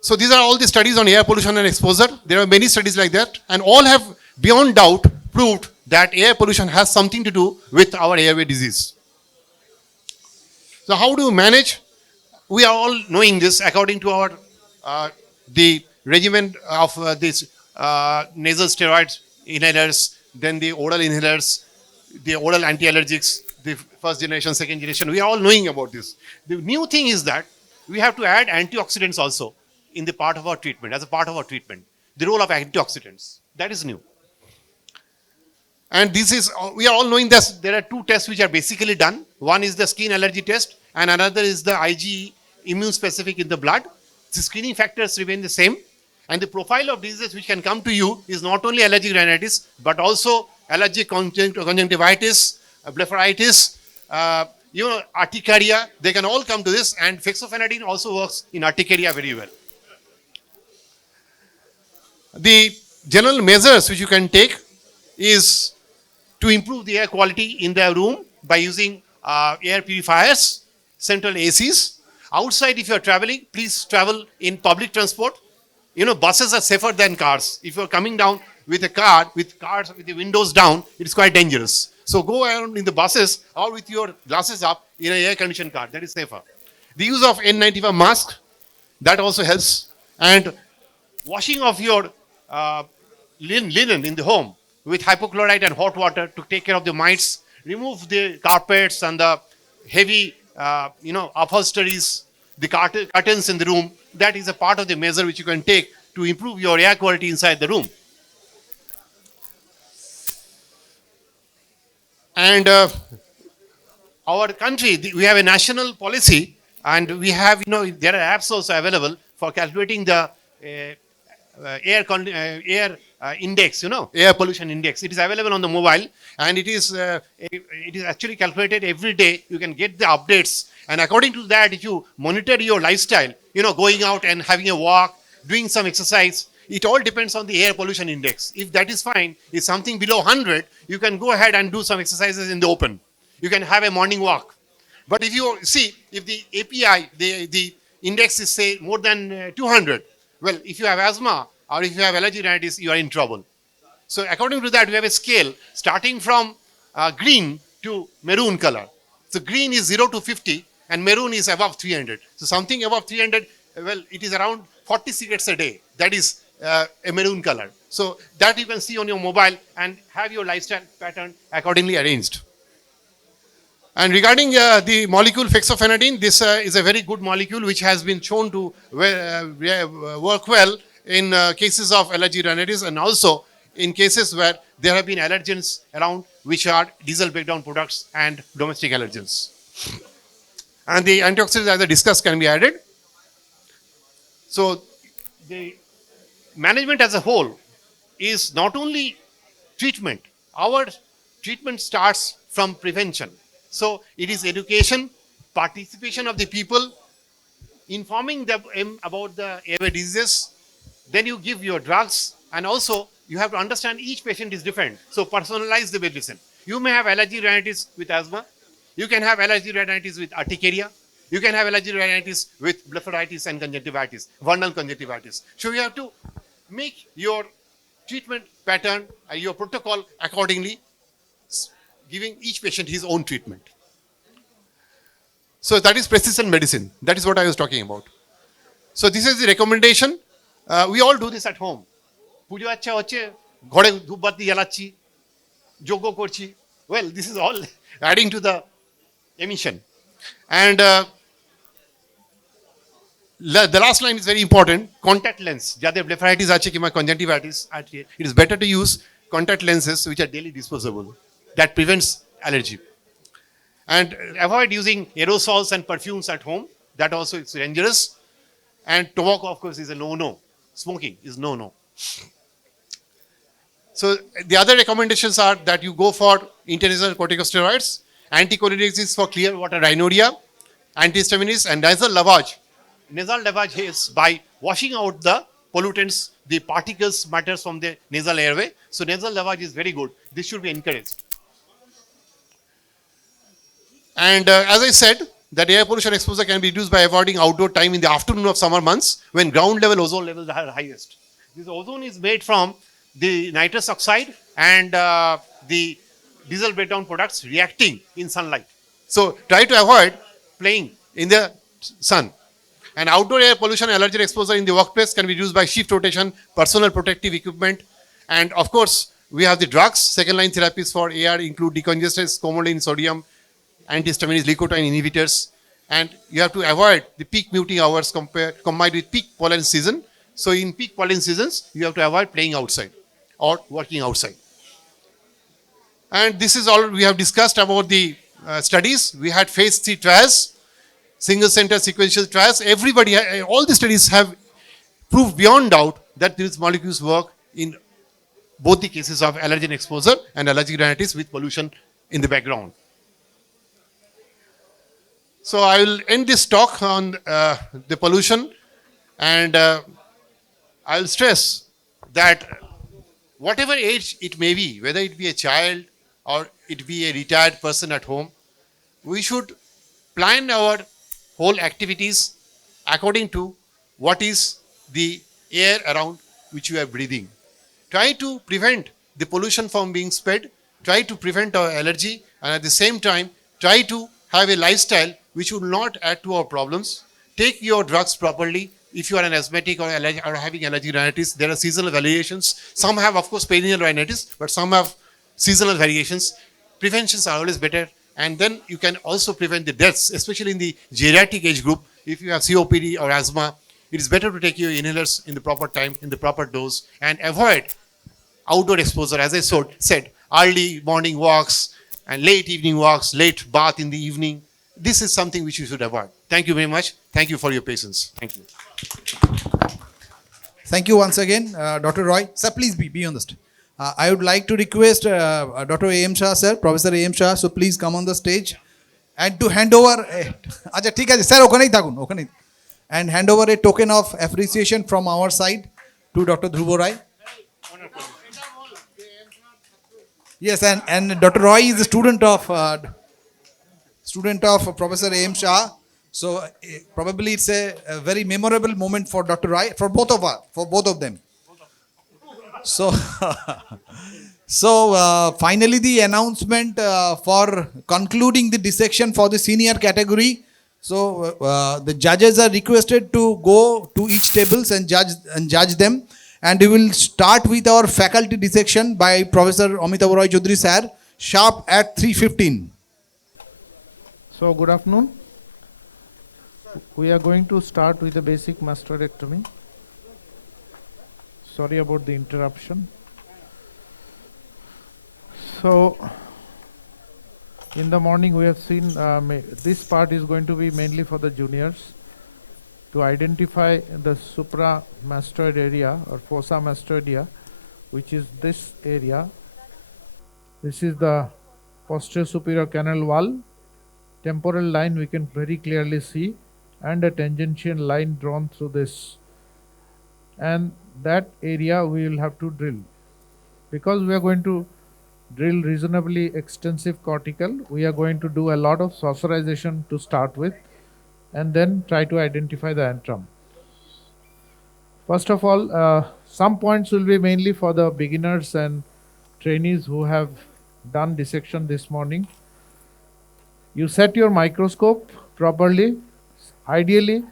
So these are all the studies on air pollution and exposure. There are many studies like that, and all have beyond doubt proved that air pollution has something to do with our airway disease. So how do we manage? We are all knowing this according to our the regimen of these nasal steroid inhalers, then the oral inhalers, the oral anti-allergics, the first generation, second generation. We are all knowing about this. The new thing is that we have to add antioxidants also in the part of our treatment, as a part of our treatment. The role of antioxidants, that is new. And this is, we are all knowing that there are two tests which are basically done. One is the skin allergy test, and another is the IgE immune specific in the blood. The screening factors remain the same. And the profile of diseases which can come to you is not only allergic rhinitis, but also allergic conjunctivitis, blepharitis, urticaria. They can all come to this, and fexofenadine also works in urticaria very well. The general measures which you can take is to improve the air quality in the room by using air purifiers, central ACs. Outside, if you are traveling, please travel in public transport. You know, buses are safer than cars. If you are coming down with a car, with the windows down, it's quite dangerous. So go around in the buses or with your glasses up in an air-conditioned car. That is safer. The use of N95 mask, that also helps. And washing of your linen in the home with hypochlorite and hot water to take care of the mites. Remove the carpets and the heavy, upholsteries, the curtains in the room. That is a part of the measure which you can take to improve your air quality inside the room. And our country, we have a national policy, and we have, there are apps also available for calculating the air index, air pollution index. It is available on the mobile, and it is actually calculated every day. You can get the updates, and according to that, if you monitor your lifestyle, going out and having a walk, doing some exercise, it all depends on the air pollution index. If that is fine, if something below 100, you can go ahead and do some exercises in the open. You can have a morning walk. But if you see, if the API, the index is say more than 200, well, if you have asthma or if you have allergic rhinitis, you are in trouble. So according to that, we have a scale starting from green to maroon color. So green is 0 to 50 and maroon is above 300. So something above 300, well, it is around 40 cigarettes a day. That is a maroon color. So that you can see on your mobile and have your lifestyle pattern accordingly arranged. And regarding the molecule fexofenadine, this is a very good molecule which has been shown to work well in cases of allergic rhinitis and also in cases where there have been allergens around which are diesel breakdown products and domestic allergens. And the antioxidants, as I discussed, can be added. So the management as a whole is not only treatment. Our treatment starts from prevention. So it is education, participation of the people, informing them about the airway diseases. Then you give your drugs, and also you have to understand each patient is different. So personalize the medicine. You may have allergic rhinitis with asthma. You can have allergic rhinitis with urticaria. You can have allergic rhinitis with blepharitis and conjunctivitis, vernal conjunctivitis. So you have to make your treatment pattern and your protocol accordingly, giving each patient his own treatment. So that is precision medicine. That is what I was talking about. So this is the recommendation. We all do this at home. পুজো আচ্ছা হচ্ছে ঘরে ধূপবাতি জ্বালাচ্ছি, যজ্ঞ করছি. Well, this is all adding to the emission. And the last line is very important. Contact lens. যাদের blepharitis আছে কিংবা conjunctivitis আছে, it is better to use contact lenses which are daily disposable. That prevents allergy. And avoid using aerosols and perfumes at home. That also is dangerous. And tobacco, of course, is a no-no. Smoking is no-no. So the other recommendations are that you go for intranasal corticosteroids, anticholinergics for clear water rhinorrhea, antihistamines, and nasal lavage. Nasal lavage is by washing out the pollutants, the particles, matters from the nasal airway. So nasal lavage is very good. This should be encouraged. And as I said, that air pollution exposure can be reduced by avoiding outdoor time in the afternoon of summer months when ground level ozone levels are highest. This ozone is made from the nitrous oxide and the diesel breakdown products reacting in sunlight. So try to avoid playing in the sun. And outdoor air pollution and allergen exposure in the workplace can be reduced by shift rotation, personal protective equipment, and of course we have the drugs. Second line therapies for AR include decongestants, commodine, sodium, antihistamines, leukotriene inhibitors, and you have to avoid the peak muting hours combined with peak pollen season. So in peak pollen seasons, you have to avoid playing outside or working outside. And this is all we have discussed about the studies. We had phase 3 trials, single center sequential trials. Everybody, all the studies have proved beyond doubt that these molecules work in both the cases of allergen exposure and allergic rhinitis with pollution in the background. So I will end this talk on the pollution, and I will stress that whatever age it may be, whether it be a child or it be a retired person at home, we should plan our whole activities according to what is the air around which you are breathing. Try to prevent the pollution from being spread, try to prevent our allergy, and at the same time, try to have a lifestyle which will not add to our problems. Take your drugs properly. If you are an asthmatic or having allergic rhinitis, there are seasonal variations. Some have, of course, perennial rhinitis, but some have seasonal variations. Preventions are always better. And then you can also prevent the deaths, especially in the geriatric age group. If you have COPD or asthma, it is better to take your inhalers in the proper time, in the proper dose, and avoid outdoor exposure, as I said, early morning walks and late evening walks, late bath in the evening. This is something which you should avoid. Thank you very much. Thank you for your patience. Thank you. Thank you once again, Dr. Roy. Sir, please be on the stage. I would like to request Dr. A.M. Shah, sir, Professor A.M. Shah, so please come on the stage and to hand over. Acha, ঠিক আছে, sir, ওখানেই থাকুন, ওখানেই. And hand over a token of appreciation from our side to Dr. Dhruvo Roy. Yes, and Dr. Roy is a student of Professor A.M. Shah. So probably it's a very memorable moment for Dr. Roy, for both of them. So finally the announcement for concluding the dissection for the senior category. So the judges are requested to go to each tables and judge them. And we will start with our faculty dissection by Professor Amitav Roy Chaudhary sir, sharp at 3:15. So good afternoon. We are going to start with the basic mastectomy. Sorry about the interruption. So in the morning we have seen this part is going to be mainly for the juniors to identify the supramastoid area or fossa mastoidea, which is this area. This is the posterior superior canal wall. Temporal line we can very clearly see, and a tangential line drawn through this. And that area we will have to drill. Because we are going to drill reasonably extensive cortical, we are going to do a lot of saucerization to start with, and then try to identify the antrum. First of all, some points will be mainly for the beginners and trainees who have done dissection this morning. You set your microscope properly. Ideally,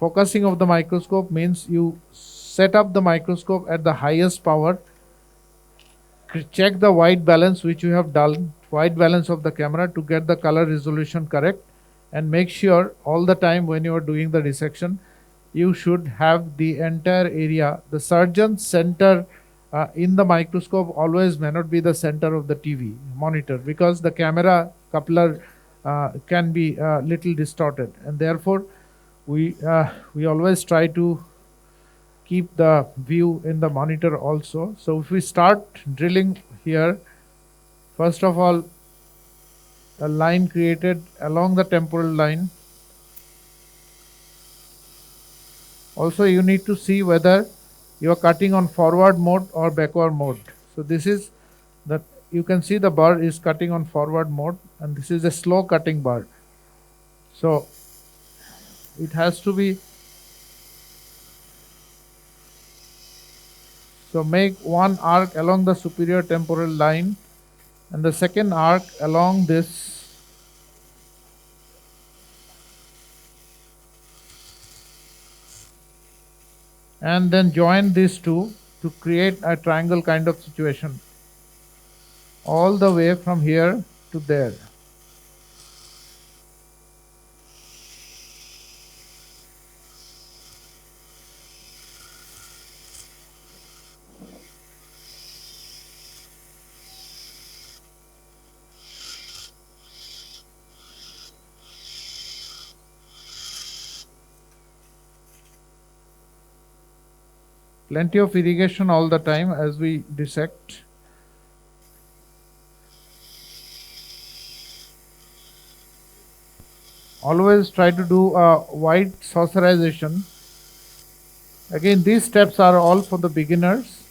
focusing of the microscope means you set up the microscope at the highest power. Check the white balance which you have done, white balance of the camera to get the color resolution correct, and make sure all the time when you are doing the dissection, you should have the entire area. The surgeon's center in the microscope always may not be the center of the TV monitor, because the camera coupler can be little distorted, and therefore we always try to keep the view in the monitor also. So if we start drilling here, first of all, a line created along the temporal line. Also, you need to see whether you are cutting on forward mode or backward mode. So this is that you can see the burr is cutting on forward mode, and this is a slow cutting burr. So it has to be. So make one arc along the superior temporal line, and the second arc along this. And then join these two to create a triangle kind of situation all the way from here to there. Plenty of irrigation all the time as we dissect. Always try to do a wide saucerization. Again, these steps are all for the beginners.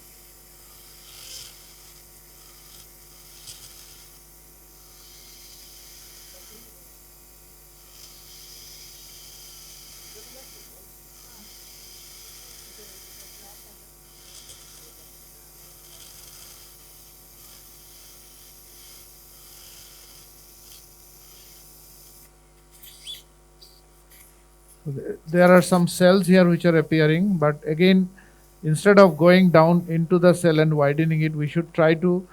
There are some cells here which are appearing, but again, instead of going down into the cell and widening it, we should try to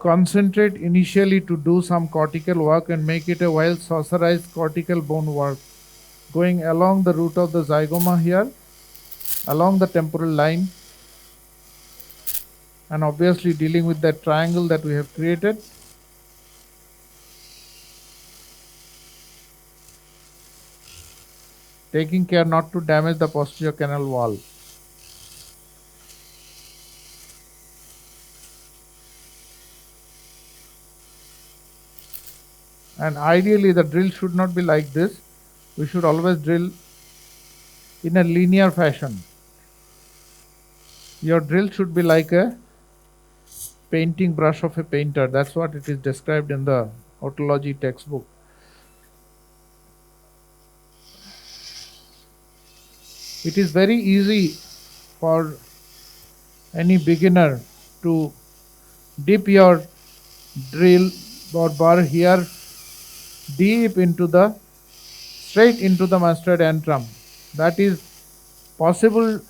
concentrate initially to do some cortical work and make it a well saucerized cortical bone work, going along the root of the zygoma here, along the temporal line, and obviously dealing with that triangle that we have created. Taking care not to damage the posterior canal wall. And ideally the drill should not be like this. We should always drill in a linear fashion. Your drill should be like a painting brush of a painter. That's what it is described in the otology textbook. It is very easy for any beginner to dip your drill or burr here deep into the straight into the mastoid antrum. That is possible.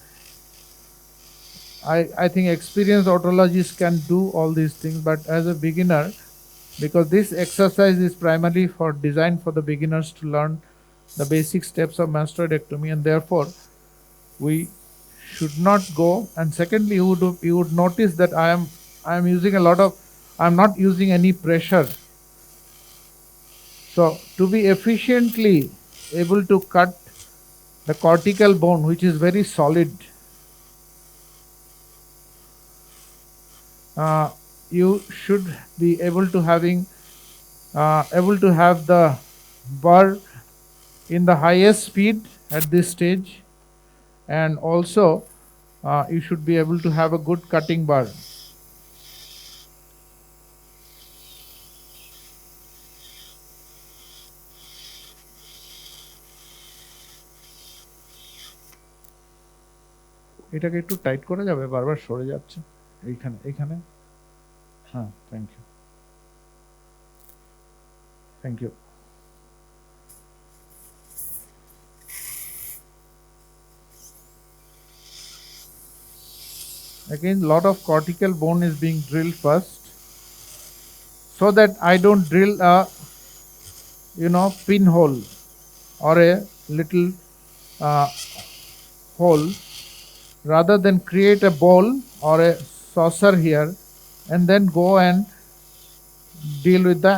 I think experienced otologists can do all these things, but as a beginner, because this exercise is primarily designed for the beginners to learn the basic steps of mastoidectomy, and therefore we should not go. And secondly, you would notice that I am using I'm not using any pressure. So to be efficiently able to cut the cortical bone, which is very solid, you should be able to have the bar in the highest speed at this stage, and also you should be able to have a good cutting bar. এটাকে একটু tight করা যাবে, বারবার সরে যাচ্ছে এইখানে এইখানে। হ্যাঁ, thank you, thank you. Again, lot of cortical bone is being drilled first, so that I don't drill a pinhole or a little hole, rather than create a bowl or a saucer here and then go and deal with the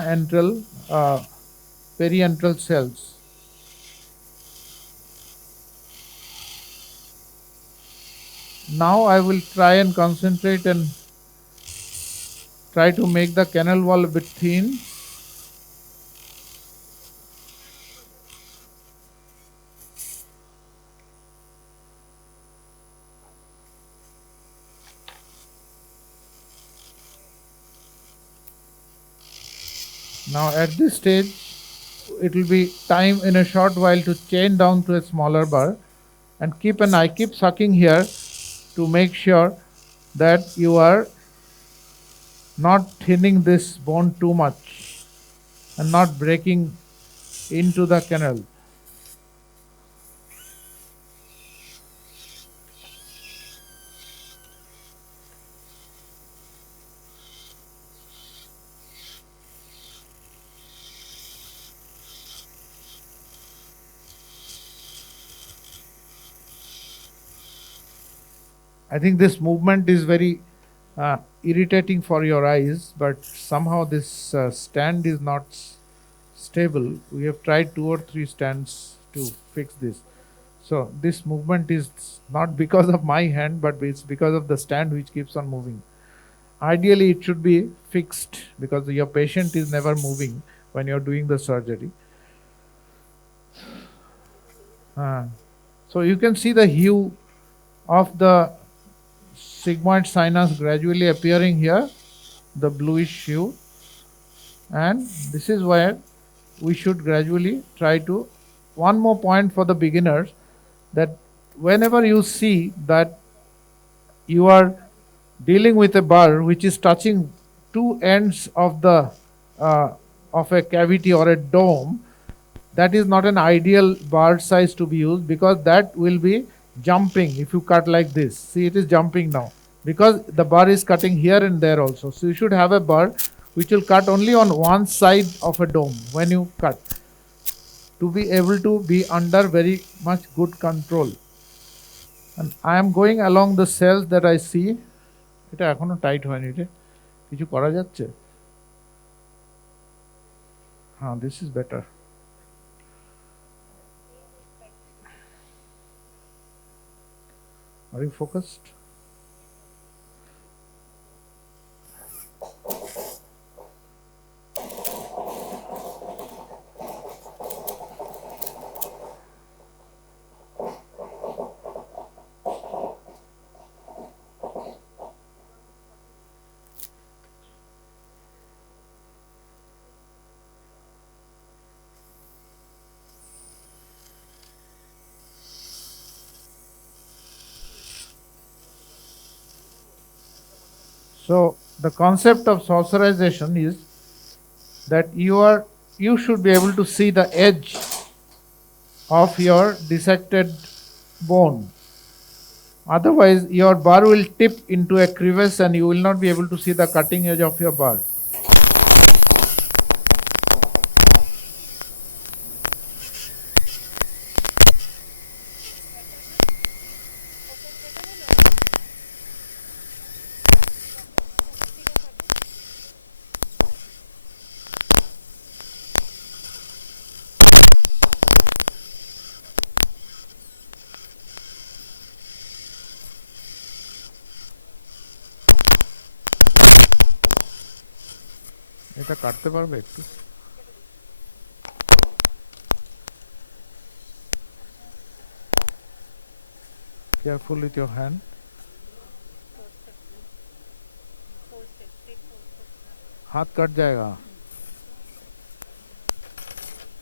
periantral cells. Now I will try and concentrate and try to make the canal wall a bit thin. Now at this stage, it will be time in a short while to chain down to a smaller bar, and keep sucking here to make sure that you are not thinning this bone too much and not breaking into the canal. I think this movement is very irritating for your eyes, but somehow this stand is not stable. We have tried 2 or 3 stands to fix this. So this movement is not because of my hand, but it's because of the stand which keeps on moving. Ideally, it should be fixed because your patient is never moving when you're doing the surgery. So you can see the hue of the sigmoid sinus gradually appearing here, the bluish hue, and this is where we should gradually try to. One more point for the beginners, that whenever you see that you are dealing with a bar which is touching 2 ends of the of a cavity or a dome, that is not an ideal bar size to be used, because that will be jumping if you cut like this. See, it is jumping now because the bar is cutting here and there also. So you should have a bar which will cut only on one side of a dome when you cut, to be able to be under very much good control. And I am going along the cells that I see. এটা এখনো tight হয়নি, রে কিছু করা যাচ্ছে? হ্যাঁ, this is better. Are you focused? So the concept of saucerization is that you should be able to see the edge of your dissected bone. Otherwise, your bar will tip into a crevice and you will not be able to see the cutting edge of your bar. এটা কাটতে পারবে একটু? Careful with your hand. हाथ cut जाएगा.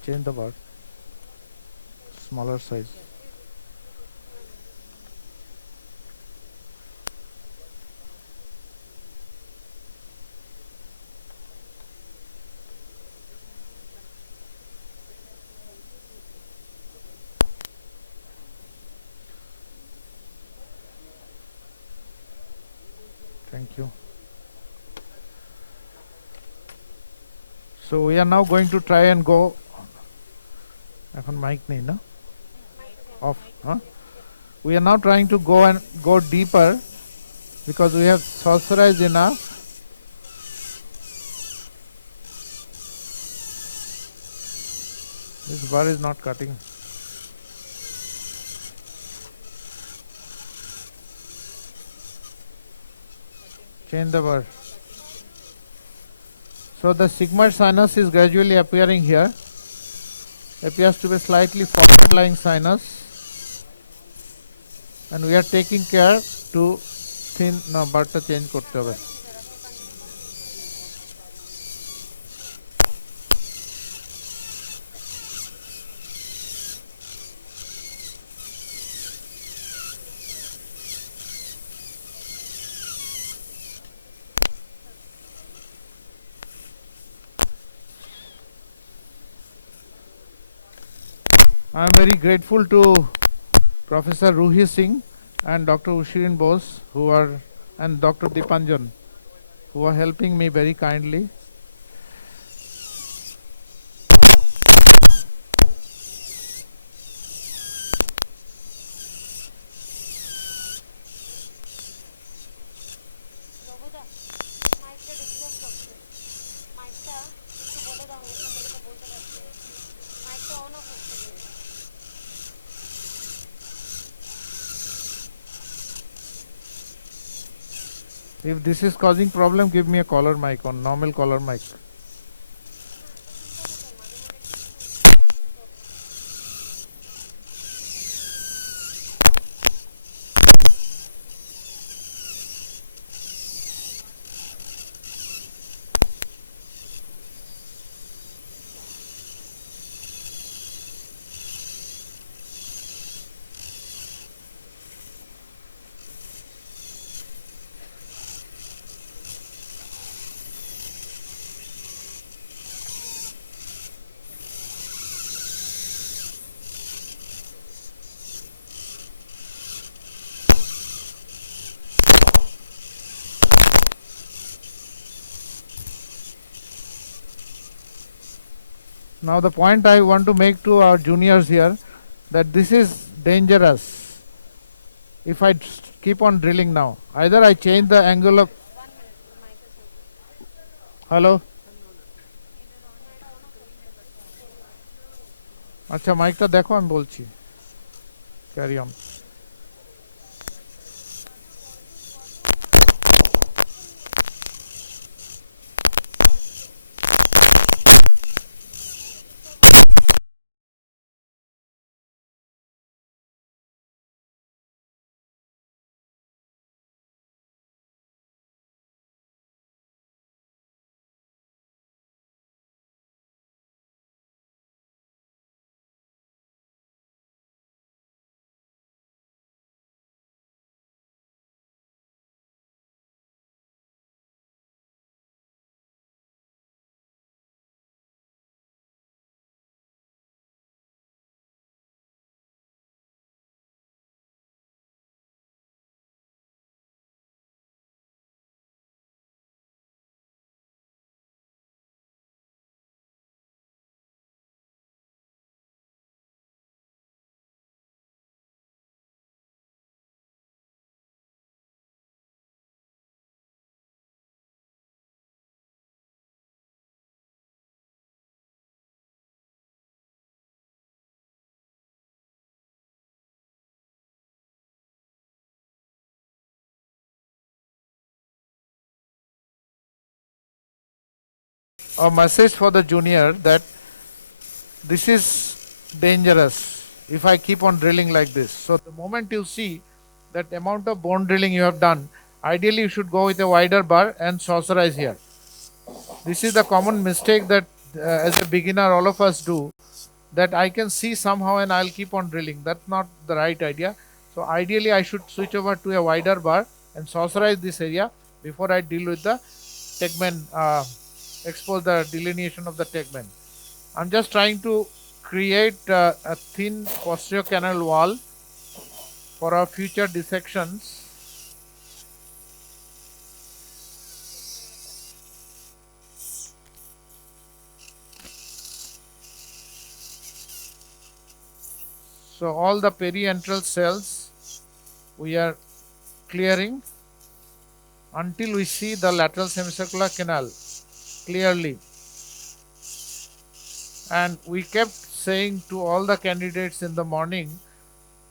Change the part. Smaller size. Thank you. So we are now going to try and go. এখন mic নেই না? Off. Huh? We are now trying to go and go deeper because we have sorcerized enough. This bar is not cutting. Change the bar. So the sigmoid sinus is gradually appearing here. Appears to be slightly forward lying sinus. And we are taking care to thin bar ta change korte hobe. I am very grateful to Professor Ruhi Singh and Dr. Ushirin Bose and Dr. Dipanjan who are helping me very kindly. If this is causing problem, give me a collar mic on normal collar mic. Now the point I want to make to our juniors here that this is dangerous. If I keep on drilling now, either I change the angle of. Hello. আচ্ছা মাইকটা দেখো আমি বলছি carry on a message for the junior that this is dangerous if I keep on drilling like this. So the moment you see that amount of bone drilling you have done, ideally you should go with a wider bar and saucerize here. This is the common mistake that as a beginner all of us do, that I can see somehow and I'll keep on drilling. That's not the right idea. So ideally I should switch over to a wider bar and saucerize this area before I deal with the tegmen, expose the delineation of the tegmen. I'm just trying to create a thin posterior canal wall for our future dissections. So all the periantral cells we are clearing until we see the lateral semicircular canal clearly. And we kept saying to all the candidates in the morning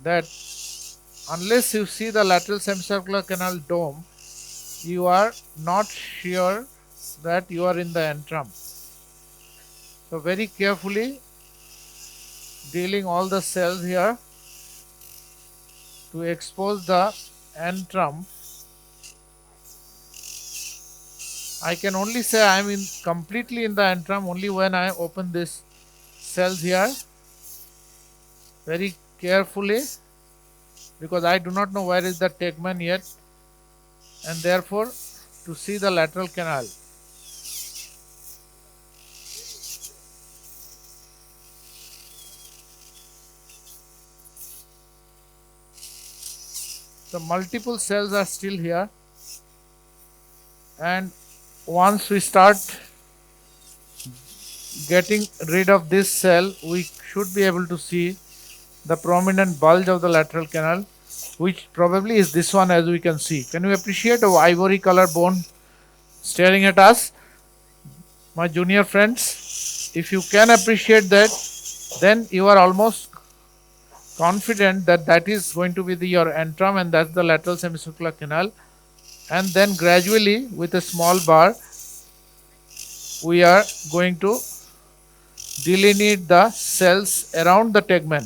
that unless you see the lateral semicircular canal dome, you are not sure that you are in the antrum. So very carefully dealing all the cells here to expose the antrum. I can only say I am completely in the antrum only when I open this cells here very carefully, because I do not know where is the tegmen yet, and therefore to see the lateral canal. The multiple cells are still here, and once we start getting rid of this cell, we should be able to see the prominent bulge of the lateral canal, which probably is this one, as we can see. Can you appreciate a ivory color bone staring at us, my junior friends? If you can appreciate that, then you are almost confident that that is going to be your antrum and that's the lateral semicircular canal. And then gradually with a small bar we are going to delineate the cells around the tegmen.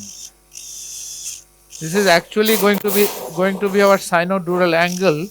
This is actually going to be our sinodural angle.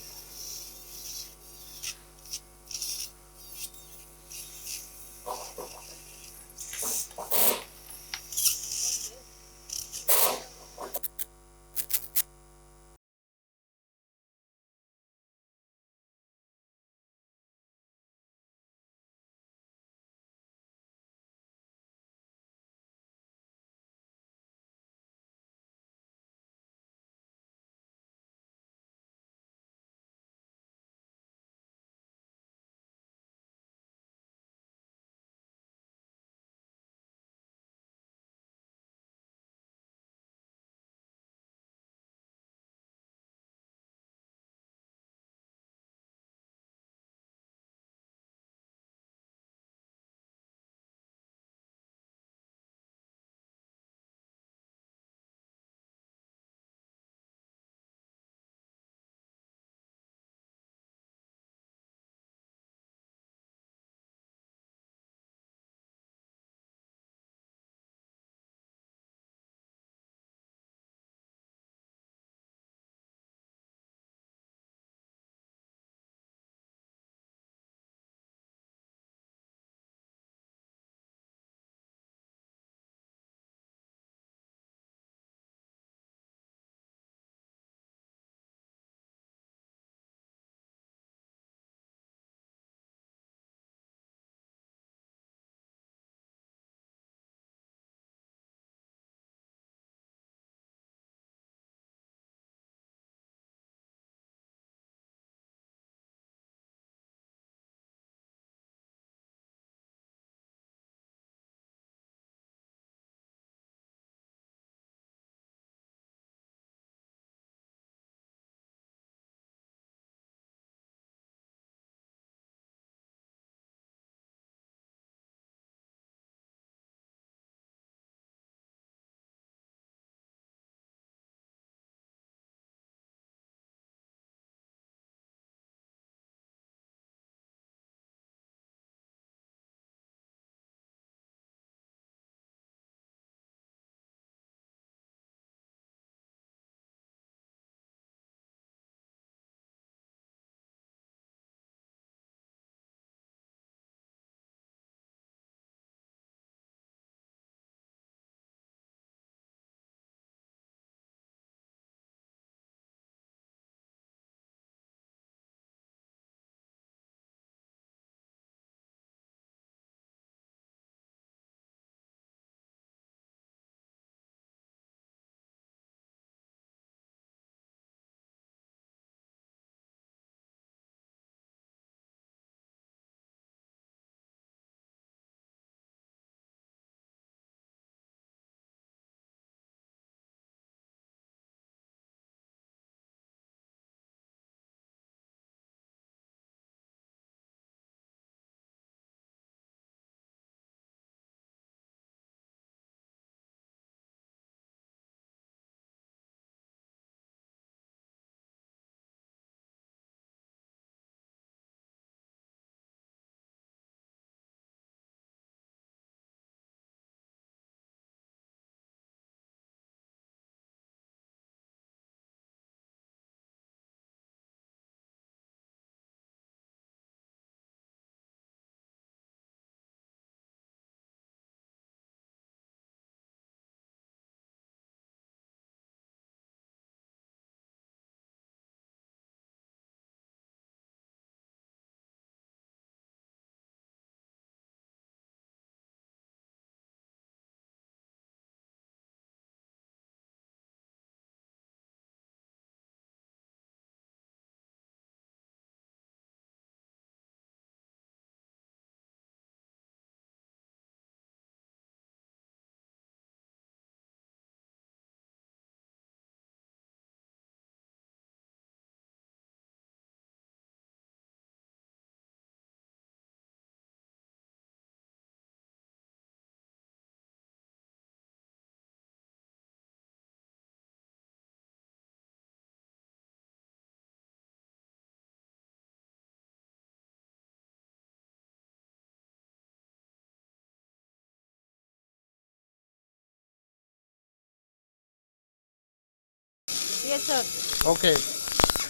Yes, sir. Okay.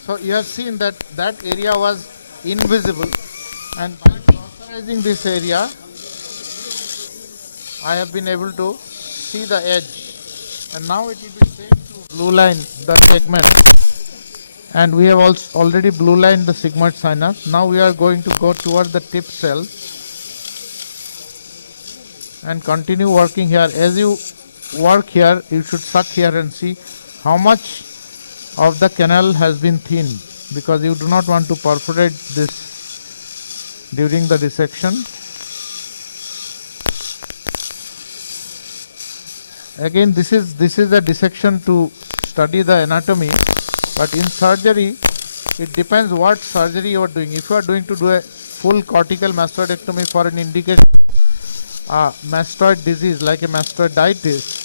So you have seen that that area was invisible, and by pressurizing this area, I have been able to see the edge, and now it will be safe to blue line the segment. And we have also already blue lined the sigmoid sinus. Now we are going to go towards the tip cell and continue working here. As you work here, you should suck here and see how much of the canal has been thinned, because you do not want to perforate this during the dissection. Again, this is a dissection to study the anatomy, but in surgery it depends what surgery you are doing. If you are doing to do a full cortical mastoidectomy for an indication mastoid disease like a mastoiditis,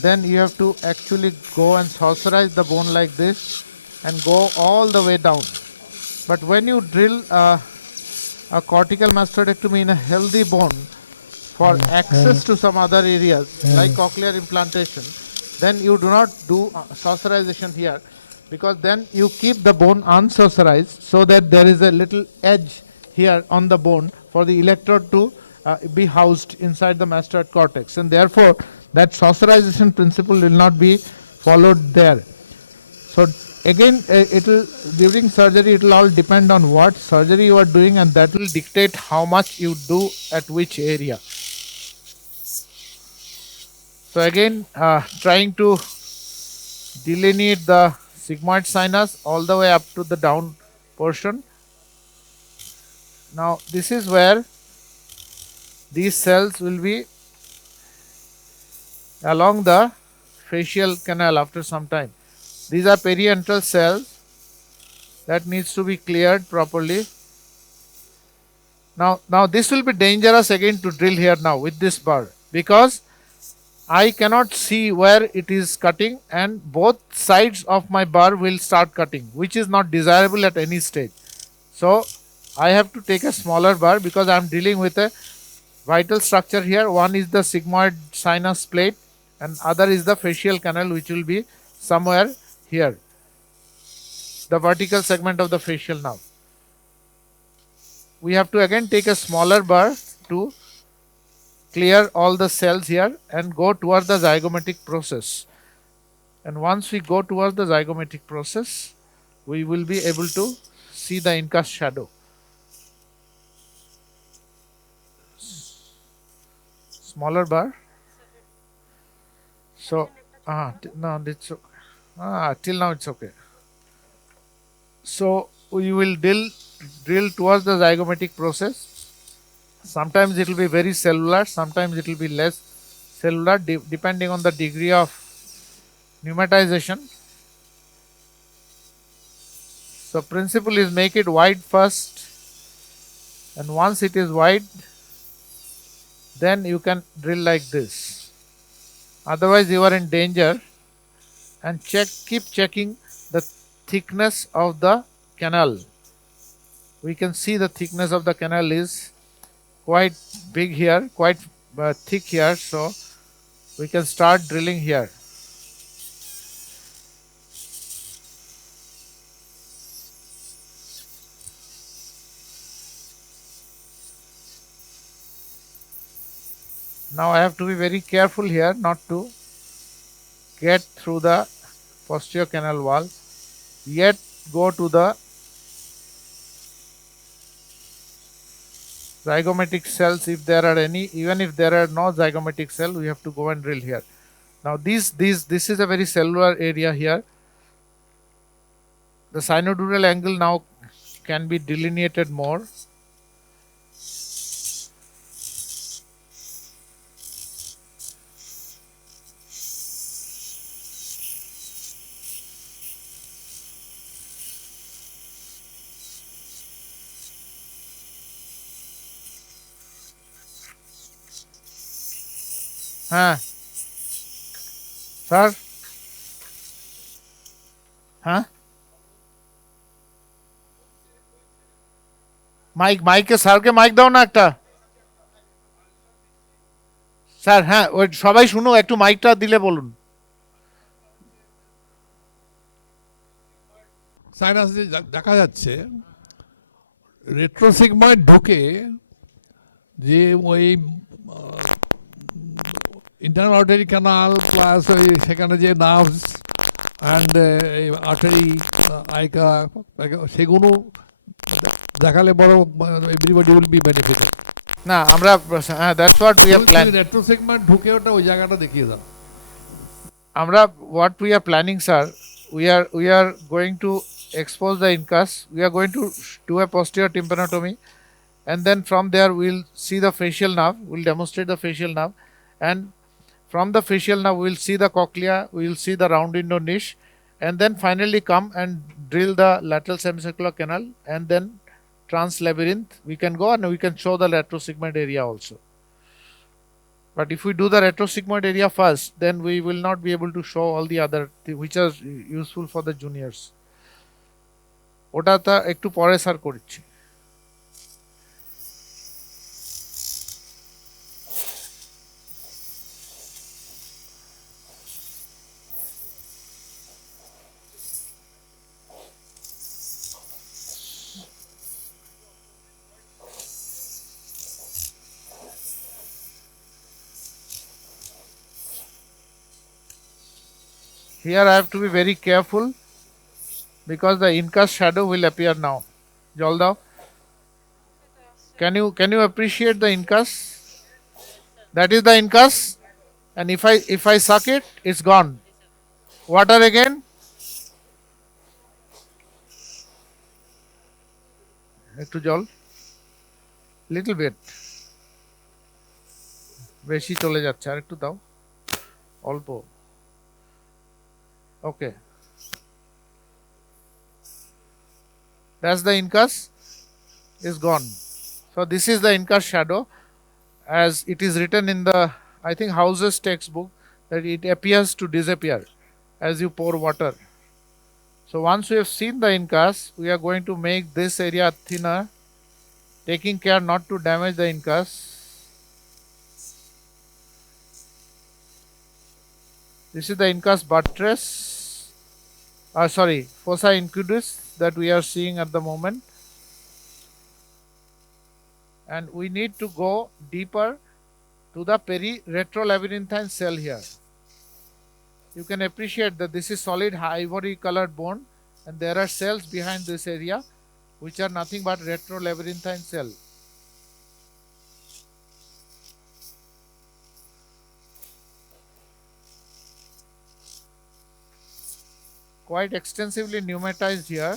then you have to actually go and saucerize the bone like this and go all the way down. But when you drill a cortical mastoidectomy in a healthy bone for access to some other areas like cochlear implantation, then you do not do saucerization here, because then you keep the bone unsaucerized so that there is a little edge here on the bone for the electrode to be housed inside the mastoid cortex, and therefore that saucerization principle will not be followed there. So again, it will, during surgery it will all depend on what surgery you are doing, and that will dictate how much you do at which area. So again, trying to delineate the sigmoid sinus all the way up to the down portion. Now this is where these cells will be along the facial canal after some time. These are periantral cells that needs to be cleared properly. Now this will be dangerous again to drill here now with this bar, because I cannot see where it is cutting, and both sides of my bar will start cutting, which is not desirable at any stage. So I have to take a smaller bar because I am dealing with a vital structure here. One is the sigmoid sinus plate and other is the facial canal, which will be somewhere here, the vertical segment of the facial nerve. We have to again take a smaller bar to clear all the cells here and go towards the zygomatic process. And once we go towards the zygomatic process, we will be able to see the incus shadow. Smaller bar. So, no, it's okay. Till now it's okay. So we will drill towards the zygomatic process. Sometimes it will be very cellular, sometimes it will be less cellular, depending on the degree of pneumatization. So principle is make it wide first, and once it is wide, then you can drill like this. Otherwise you are in danger. And keep checking the thickness of the canal. We can see the thickness of the canal is quite big here, quite thick here, so we can start drilling here. Now I have to be very careful here not to get through the posterior canal wall, yet go to the zygomatic cells if there are any. Even if there are no zygomatic cell, we have to go and drill here. Now this is a very cellular area here. The sinodural angle now can be delineated more. Sir? মাইকে স্যারকে mic দাও না একটা। Sir ওই সবাই শুনো, একটু মাইকটা দিলে বলুন। সাইনাস যে দেখা যাচ্ছে রেট্রোসিগময়েড ঢোকে যে ওই ইন্টারনাল আর্টারি ক্যানাল প্লাস ওই সেখানে যে নার্ভস অ্যান্ড আর্টারি আইকা সেগুলো দেখালে বড় এভরিবডি উইল বি বেনিফিটেড। না আমরা that's what we have plan. Retrosigmoid ঢুকে ওটা ওই জায়গাটা দেখিয়ে দাও। আমরা what we are planning, sir, we are going to expose the incus. We are going to do a posterior tympanotomy, and then from there we'll see the facial nerve. We'll demonstrate the facial nerve, and from the facial nerve we'll see the cochlea. We'll see the round window niche, and then finally come and drill the lateral semicircular canal, and then trans labyrinth. We can go and we can show the retrosigmoid area also. But if we do the retrosigmoid area first, then we will not be able to show all the other which are useful for the juniors. ওটা তা একটু পরে sir করছি। Here I have to be very careful because the incus shadow will appear now. Jaldao, can you appreciate the incus? That is the incus, and if I suck it, it's gone. Water again. একটু জল, little bit. বেশি চলে যাচ্ছে, আর একটু দাও, অল্প। Okay. That's the incus is gone. So this is the incus shadow as it is written in the, I think, House's textbook, that it appears to disappear as you pour water. So once we have seen the incus, we are going to make this area thinner, taking care not to damage the incus. This is the incus buttress, fossa incudis that we are seeing at the moment. And we need to go deeper to the peri-retrolabyrinthine cell here. You can appreciate that this is solid ivory colored bone, and there are cells behind this area which are nothing but retrolabyrinthine cell. Quite extensively pneumatized here.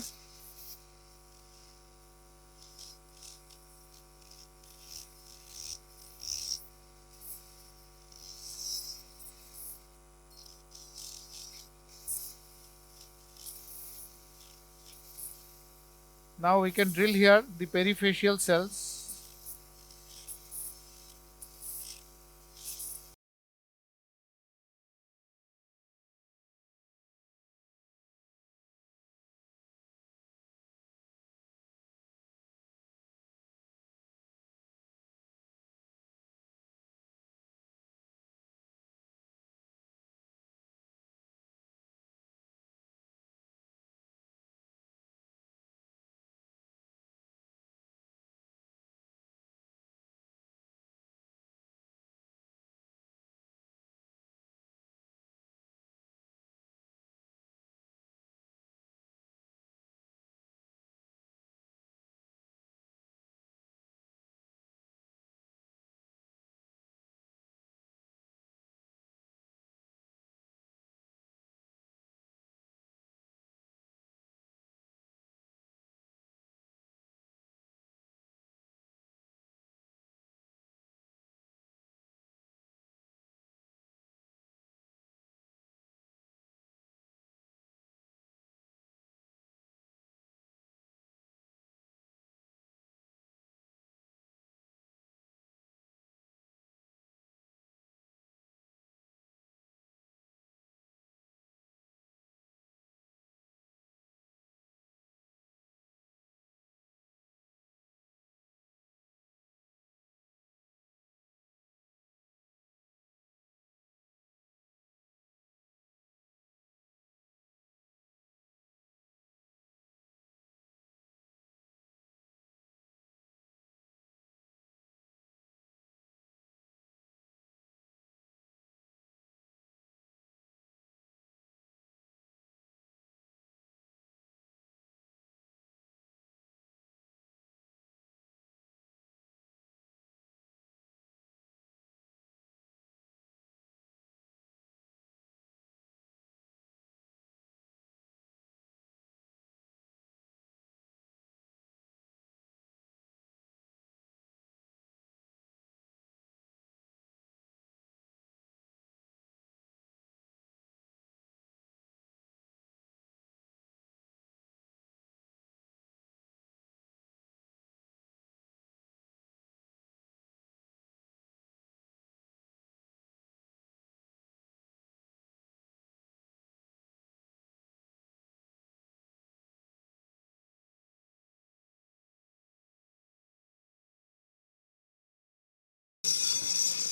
Now we can drill here the perifacial cells.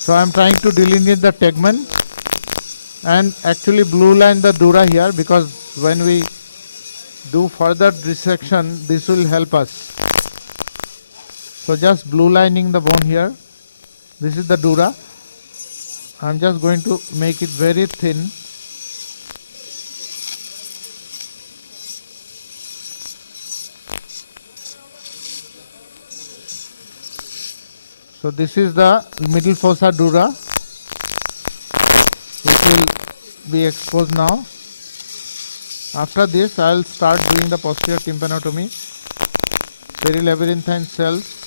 So I'm trying to delineate the tegment and actually blue line the dura here, because when we do further dissection, this will help us. So just blue lining the bone here. This is the dura. I'm just going to make it very thin. So this is the middle fossa dura, which will be exposed now. After this, I'll start doing the posterior tympanotomy. Very labyrinthine cells.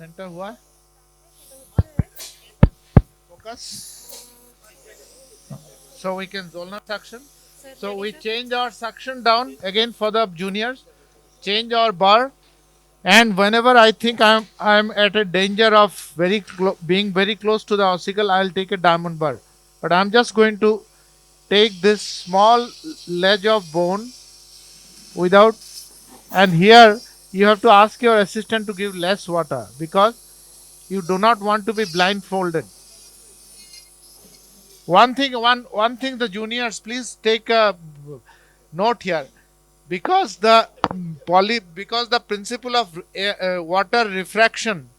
Center हुआ? Focus. So we can zonar suction. So we change our suction down again for the juniors. Change our bar, and whenever I think I'm at a danger of being very close to the ossicle, I'll take a diamond bar. But I'm just going to take this small ledge of bone without, and here you have to ask your assistant to give less water, because you do not want to be blindfolded. One thing, the juniors, please take a note here, because because the principle of water refraction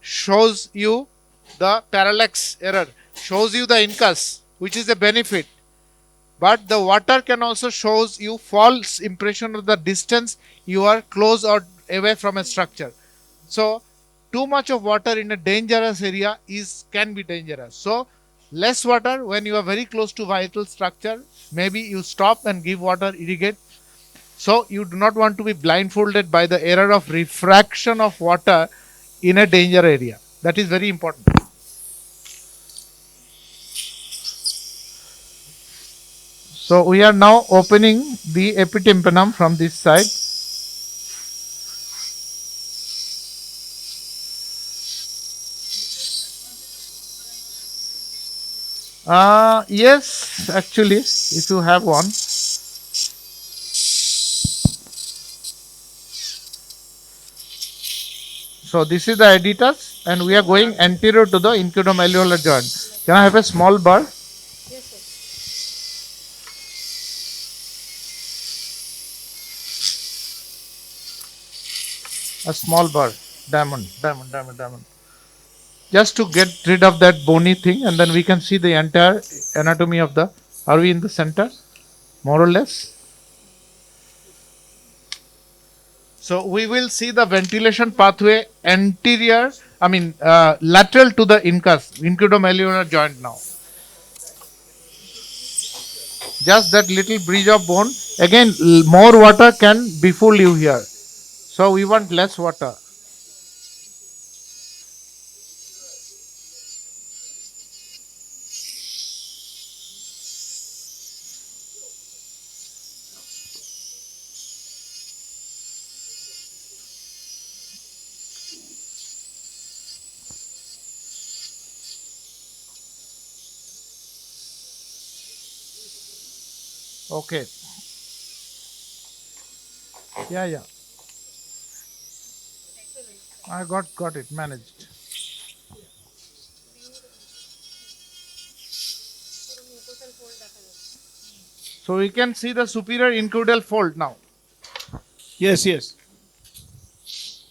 shows you the parallax error, shows you the incus, which is a benefit. But the water can also shows you false impression of the distance you are close or away from a structure. So too much of water in a dangerous area can be dangerous. So less water when you are very close to vital structure. Maybe you stop and give water, irrigate. So you do not want to be blindfolded by the error of refraction of water in a danger area. That is very important. So we are now opening the epitympanum from this side. Yes, actually, if you have one. So this is the editus, and we are going anterior to the incudomalleolar joint. Can I have a small bar? A small bar, diamond. Just to get rid of that bony thing, and then we can see the entire anatomy of the. Are we in the center? More or less. So we will see the ventilation pathway anterior, lateral to the incus, incudomalleolar joint now. Just that little bridge of bone. Again, more water can befool you here. So we want less water. Okay. Yeah. I got it managed. So we can see the superior incudal fold now. Yes, yes.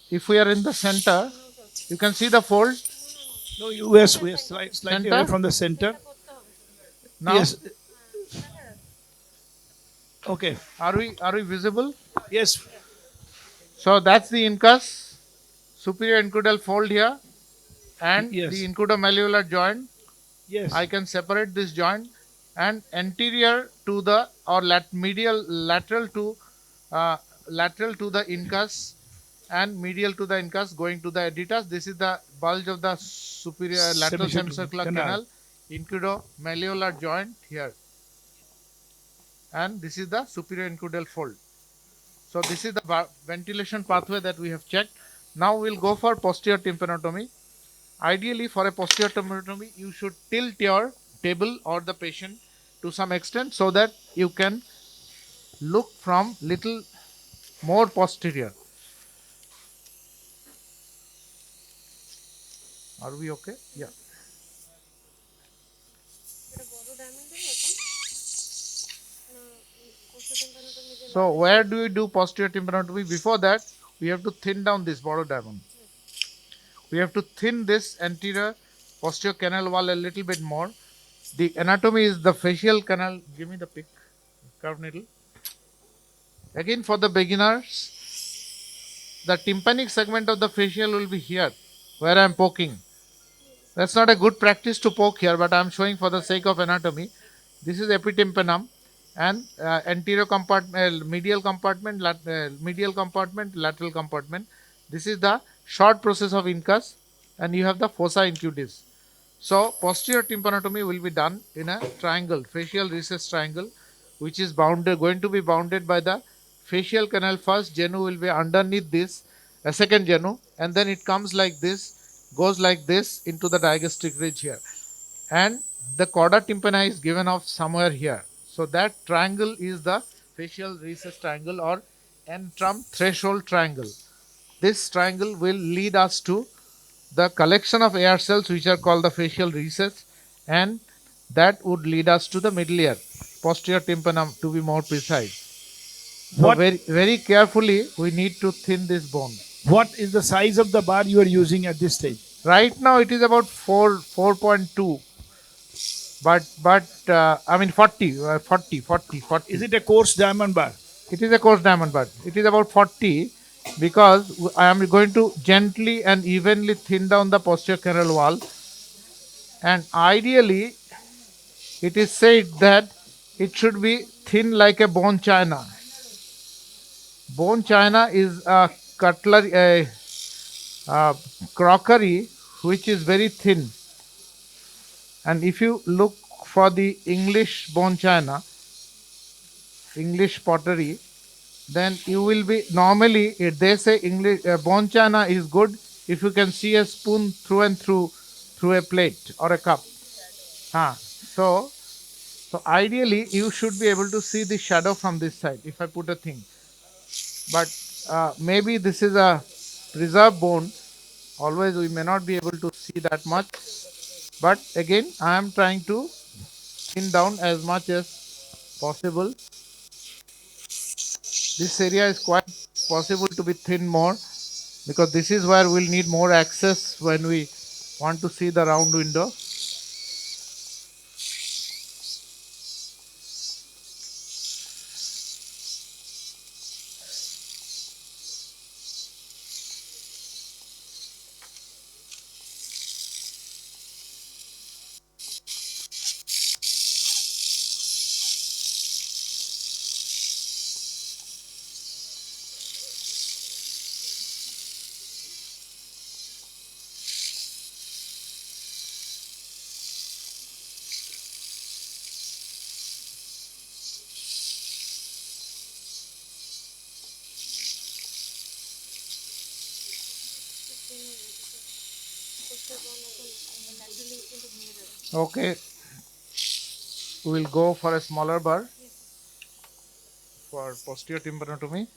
If we are in the center, you can see the fold. No, we are slightly Center? away from the center. Now, Yes. Okay. are we visible? Yes. So that's the incus, superior incudal fold here, and Yes. the incudomalleolar joint. Yes. I can separate this joint, and anterior to the or lateral to the incus, and medial to the incus going to the editus. This is the bulge of the superior lateral semicircular canal, incudomalleolar joint here, and this is the superior incudal fold. So this is the ventilation pathway that we have checked. Now we'll go for posterior tympanotomy. Ideally, for a posterior tympanotomy, you should tilt your table or the patient to some extent so that you can look from little more posterior. Are we okay? Yeah. So where do we do posterior tympanotomy? Before that, we have to thin down this border diamond. We have to thin this anterior posterior canal wall a little bit more. The anatomy is the facial canal. Give me the pick, curved needle. Again, for the beginners, the tympanic segment of the facial will be here, where I am poking. That's not a good practice to poke here, but I am showing for the sake of anatomy. This is epitympanum and anterior compartment, medial compartment, lateral compartment. This is the short process of incus, and you have the fossa incudis. So posterior tympanotomy will be done in a triangle, facial recess triangle, which is going to be bounded by the facial canal. First genu will be underneath this, a second genu, and then it comes like this, goes like this into the digastric ridge here, and the chorda tympani is given off somewhere here. So that triangle is the facial recess triangle or antrum threshold triangle. This triangle will lead us to the collection of air cells which are called the facial recess, and that would lead us to the middle ear, posterior tympanum to be more precise. So What- very carefully we need to thin this bone. What is the size of the bar you are using at this stage? Right now it is about 4.2, but 40. Is it a coarse diamond bar? It is a coarse diamond bar. It is about 40 because I am going to gently and evenly thin down the posterior canal wall, and ideally it is said that it should be thin like a bone china. Bone china is a cutlery, a crockery which is very thin, and if you look for the English bone china, English pottery, then you will be normally they say English bone china is good if you can see a spoon through and through a plate or a cup. So ideally, you should be able to see the shadow from this side if I put a thing. But maybe this is a preserved bone. Always we may not be able to see that much. But again, I am trying to thin down as much as possible. This area is quite possible to be thin more, because this is where we'll need more access when we want to see the round window. Okay, we'll go for a smaller bar for posterior tympanotomy.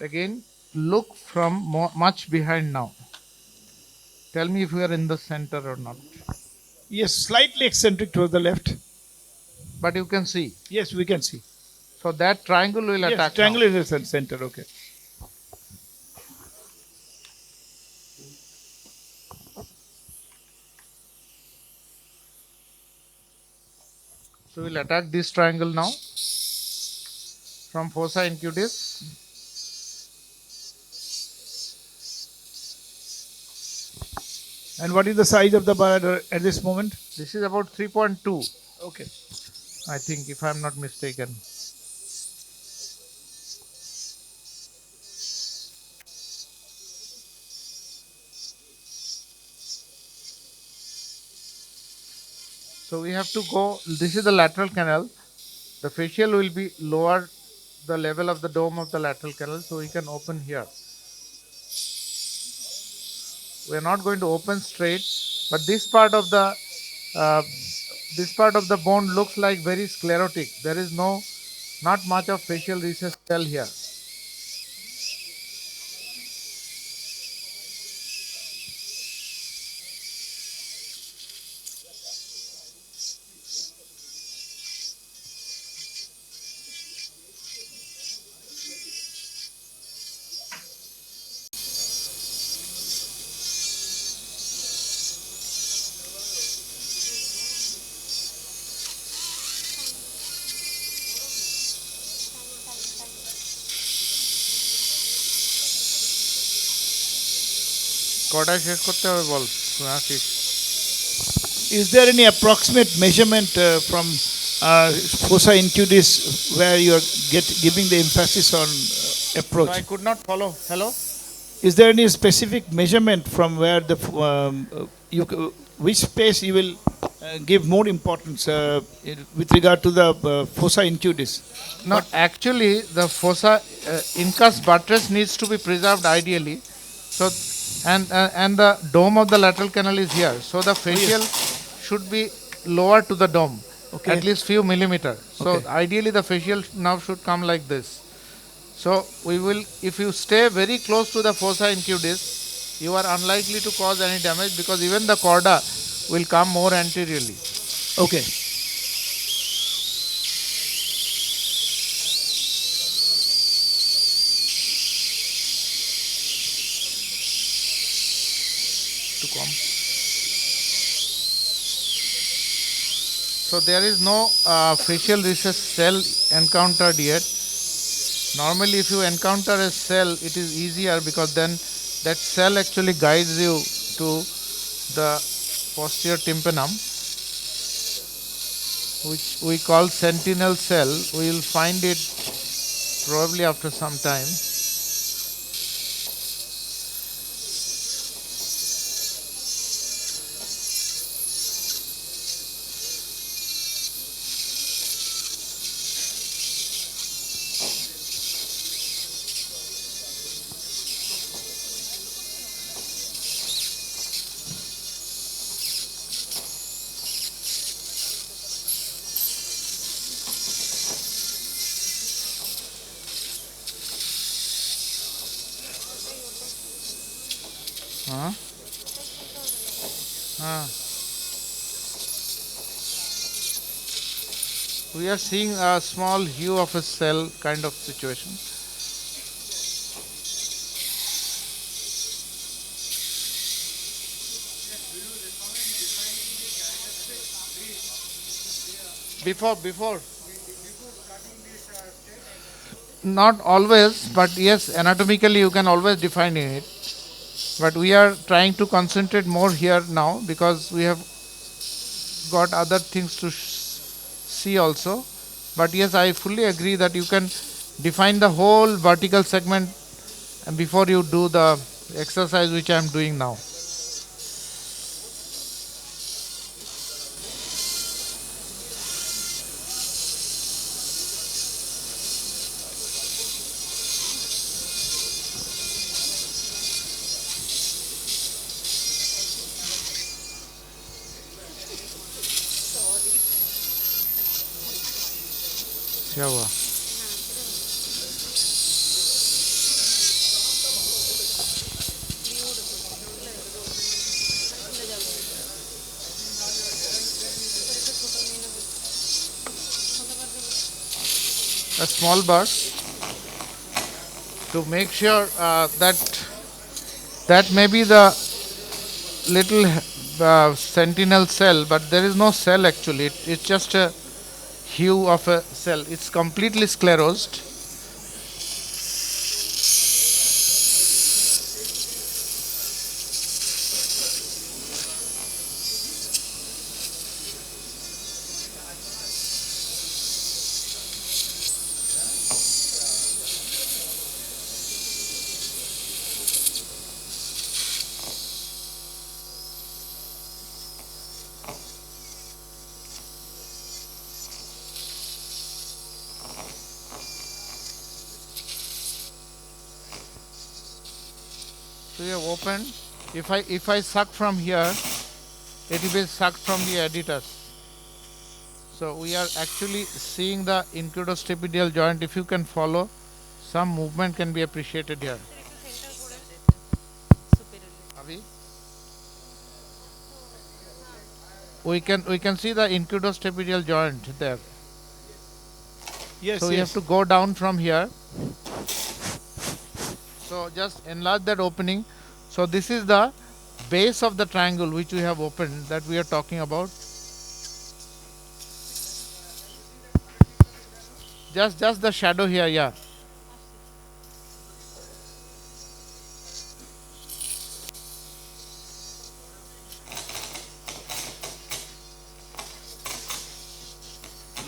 Again, look from much behind now. Tell me if we are in the center or not. Yes, slightly eccentric towards the left. But you can see. Yes, we can see. So that triangle will Yes, attack triangle now. is the center. Okay. So we'll attack this triangle now from fossa incutis. And what is the size of the bar at this moment? This is about 3.2, Okay. I think, if I'm not mistaken. So we have to go, this is the lateral canal. The facial will be lower the level of the dome of the lateral canal, so we can open here. We are not going to open straight, but this part of the bone looks like very sclerotic. There is not much of facial recess cell here. কটায় শেষ করতে হবে বল Ashis? Is there any approximate measurement from fossa incutis where you are giving the emphasis on approach? I could not follow. Hello? Is there any specific measurement from where the which space you will give more importance with regard to the fossa incutis? No, actually the fossa incus buttress needs to be preserved ideally. So and the dome of the lateral canal is here. So the facial should be lower to the dome, Okay. at least few millimeter. So Okay. ideally the facial nerve should come like this. So we will, if you stay very close to the fossa incutis, you are unlikely to cause any damage, because even the chorda will come more anteriorly. Okay. To come. So there is no facial recess cell encountered yet. Normally if you encounter a cell, it is easier, because then that cell actually guides you to the posterior tympanum, which we call sentinel cell. We will find it probably after some time. Huh? We are seeing a small hue of a cell kind of situation. Before. Not always, but yes, anatomically you can always define it. But we are trying to concentrate more here now because we have got other things to see also. But yes, I fully agree that you can define the whole vertical segment before you do the exercise which I am doing now. क्या हुआ? A small bar to make sure that may be the little sentinel cell, but there is no cell actually. It's just a hue of a cell. It's completely sclerosed. So you have opened. If I suck from here, it will be sucked from the editors. So we are actually seeing the incudostapedial joint. If you can follow, some movement can be appreciated here. Abhi? We can see the incudostapedial joint there. Yes, So we have yes. to go down from here. So just enlarge that opening. So this is the base of the triangle which we have opened that we are talking about. Just the shadow here, yeah.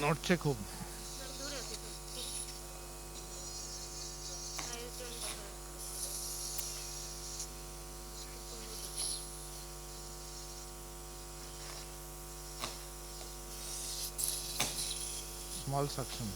নড়ছে খুব। Small suction.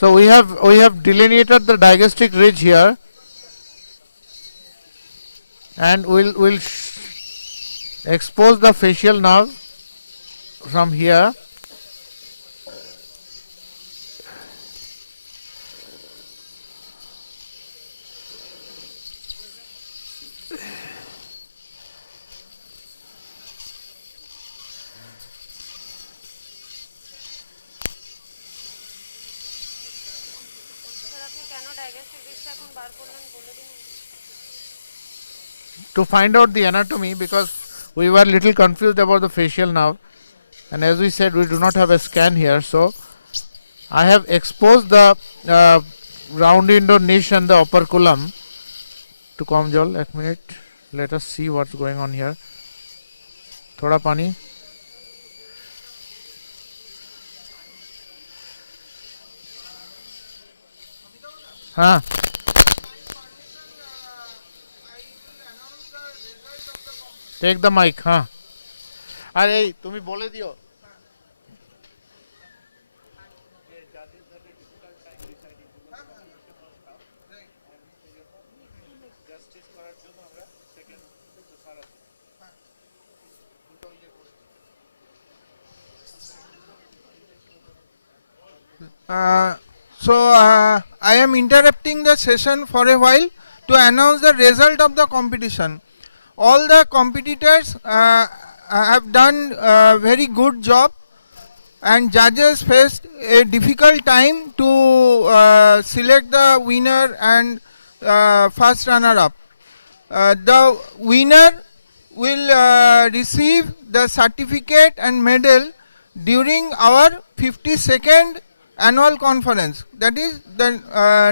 So we have delineated the digestic ridge here, and we'll expose the facial nerve from here. To find out the anatomy, because we were little confused about the facial nerve, and as we said, we do not have a scan here, so I have exposed the round window niche and the operculum to Kamjol. এক minute, let us see what's going on here. Thoda pani. हाँ. Take the mic, हाँ. अरे तुम्ही बोले दियो. I am interrupting the session for a while to announce the result of the competition. All the competitors have done a very good job, and judges faced a difficult time to select the winner and first runner-up. The winner will receive the certificate and medal during our 52nd annual conference, that is the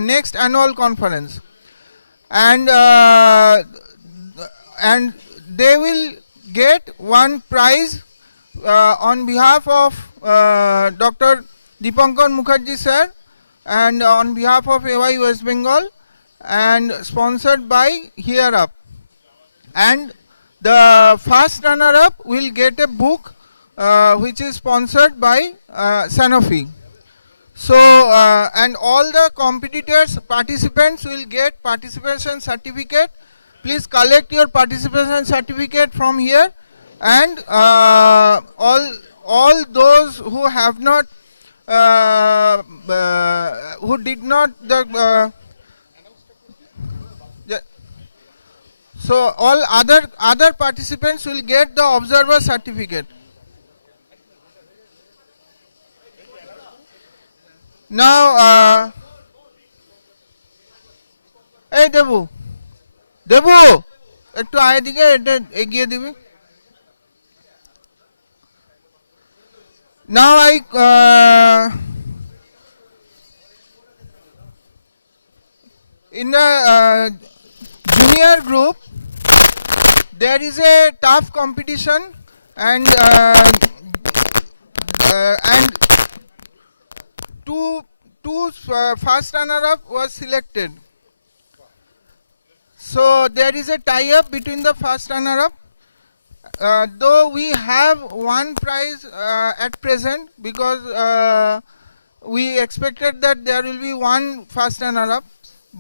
next annual conference, and they will get one prize on behalf of Dr. Dipankar Mukherjee sir and on behalf of AY West Bengal, and sponsored by Here Up, and the first runner up will get a book which is sponsored by Sanofi. So and all the competitors, participants will get participation certificate. Please collect your participation certificate from here, and all those who have not who did not so all other participants will get the observer certificate. Now, hey Debu, একটু আয় দিকে এটা এগিয়ে দিবি. Now in the junior group there is a tough competition, and two first runner up was selected. So there is a tie up between the first runner up, though we have one prize at present, because we expected that there will be one first runner up,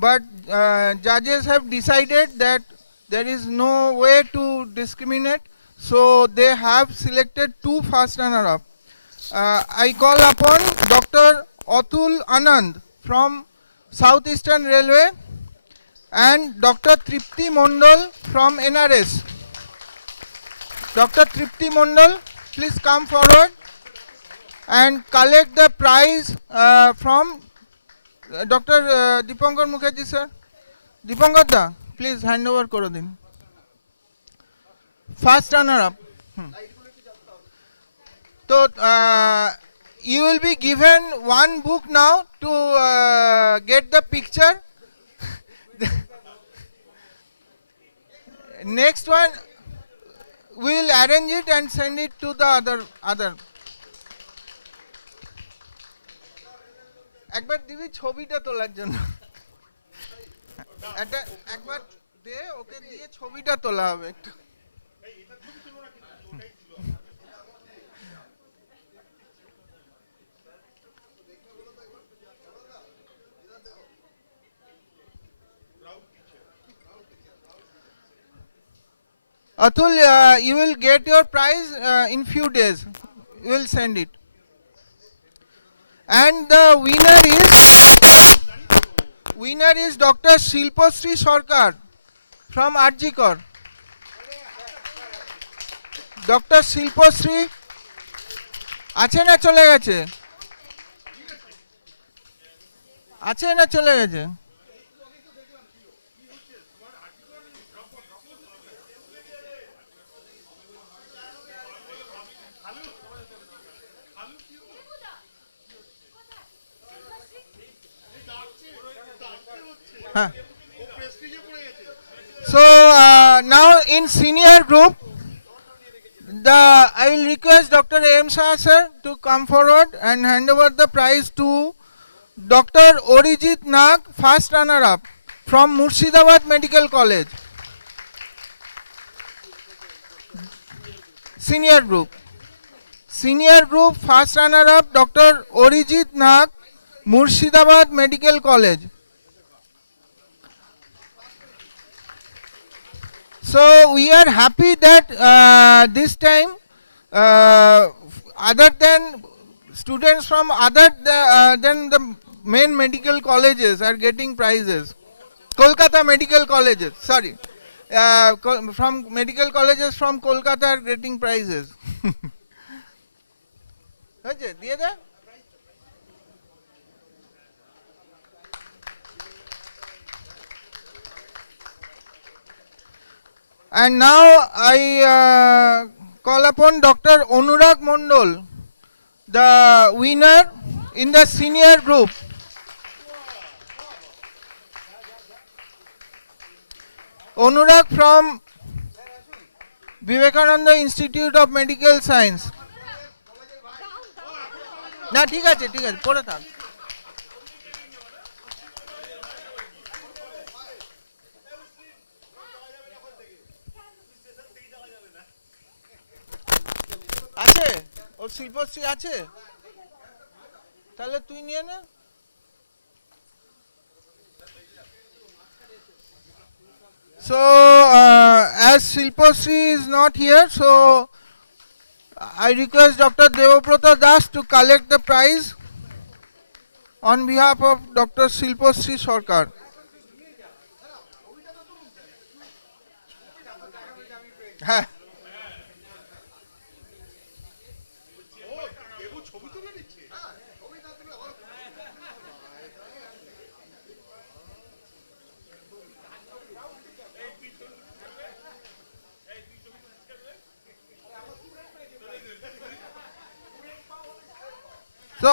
but judges have decided that there is no way to discriminate, so they have selected two first runner up. I call upon Dr. Atul Anand from Southeastern Railway and Dr. Tripti Mondal from NRS. Dr. Tripti Mondal, please come forward and collect the prize from Dr. Dipankar Mukherjee sir. Dipankar da, please hand over koro din. First runner up. So you will be given one book now to get the picture. Next one, we will arrange it and send it to the other. একবার দিবি ছবিটা তোলার জন্য, একটা একবার দে, ওকে দিয়ে ছবিটা তোলা হবে একটু. Atul, you will get your prize in few days. We will send it. And the winner is Dr. Shilpashree Sarkar from Arjikor. Dr. Shilpashree আছে না চলে গেছে? আছে না চলে গেছে? হ্যাঁ। So now in senior group, I will request Dr. A.M. Shah sir to come forward and hand over the prize to Dr. Orijit Nag, first runner-up from Murshidabad Medical College. Senior group, first runner-up Dr. Orijit Nag, Murshidabad Medical College. So we are happy that this time, other than students from other than the main medical colleges are getting prizes. Kolkata medical colleges, sorry, from medical colleges from Kolkata are getting prizes. হয়েছে দিয়ে দে। And now I call upon Dr. Anurag Mondol, the winner in the senior group. Anurag from Vivekananda Institute of Medical Science. না ঠিক আছে পড়ে থাক। আছে ওর শিল্পশ্রী আছে, তাহলে তুই নিয়ে নে। So as Shilpashree is not here, so I request Dr. Devabrata Das to collect the prize on behalf of Dr. Shilpashree Sarkar. হ্যাঁ। So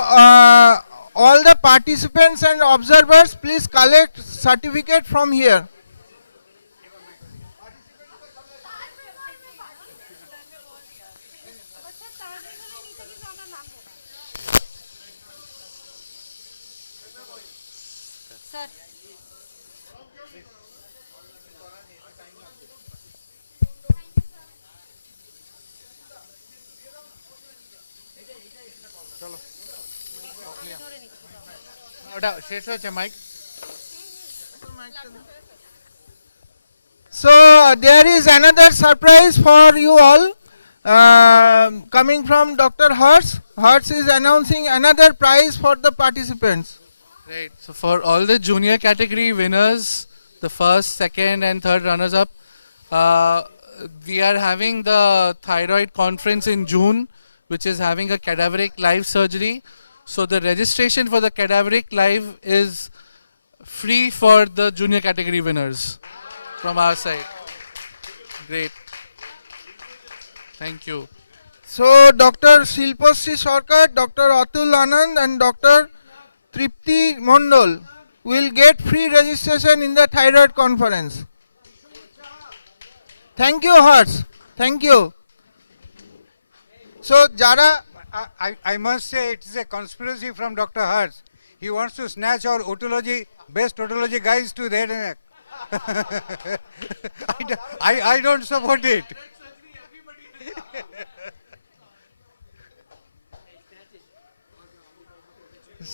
all the participants and observers, please collect certificate from here. Sir. ওটা শেষ হয়েছে mic. So there is another surprise for you all coming from Dr. Hers. Hers is announcing another prize for the participants. Right. So for all the junior category winners, the first, second, and third runners-up, we are having the thyroid conference in June, which is having a cadaveric live surgery. So the registration for the cadaveric live is free for the junior category winners from our side. Great. Thank you. So Dr. Shilpashree Sarkar, Dr. Atul Anand and Dr. Tripti Mondol will get free registration in the thyroid conference. Thank you, Hers. Thank you. So Jara, I must say it is a conspiracy from Dr. Hertz. He wants to snatch our otology, best otology guys to the head and neck. I don't support it.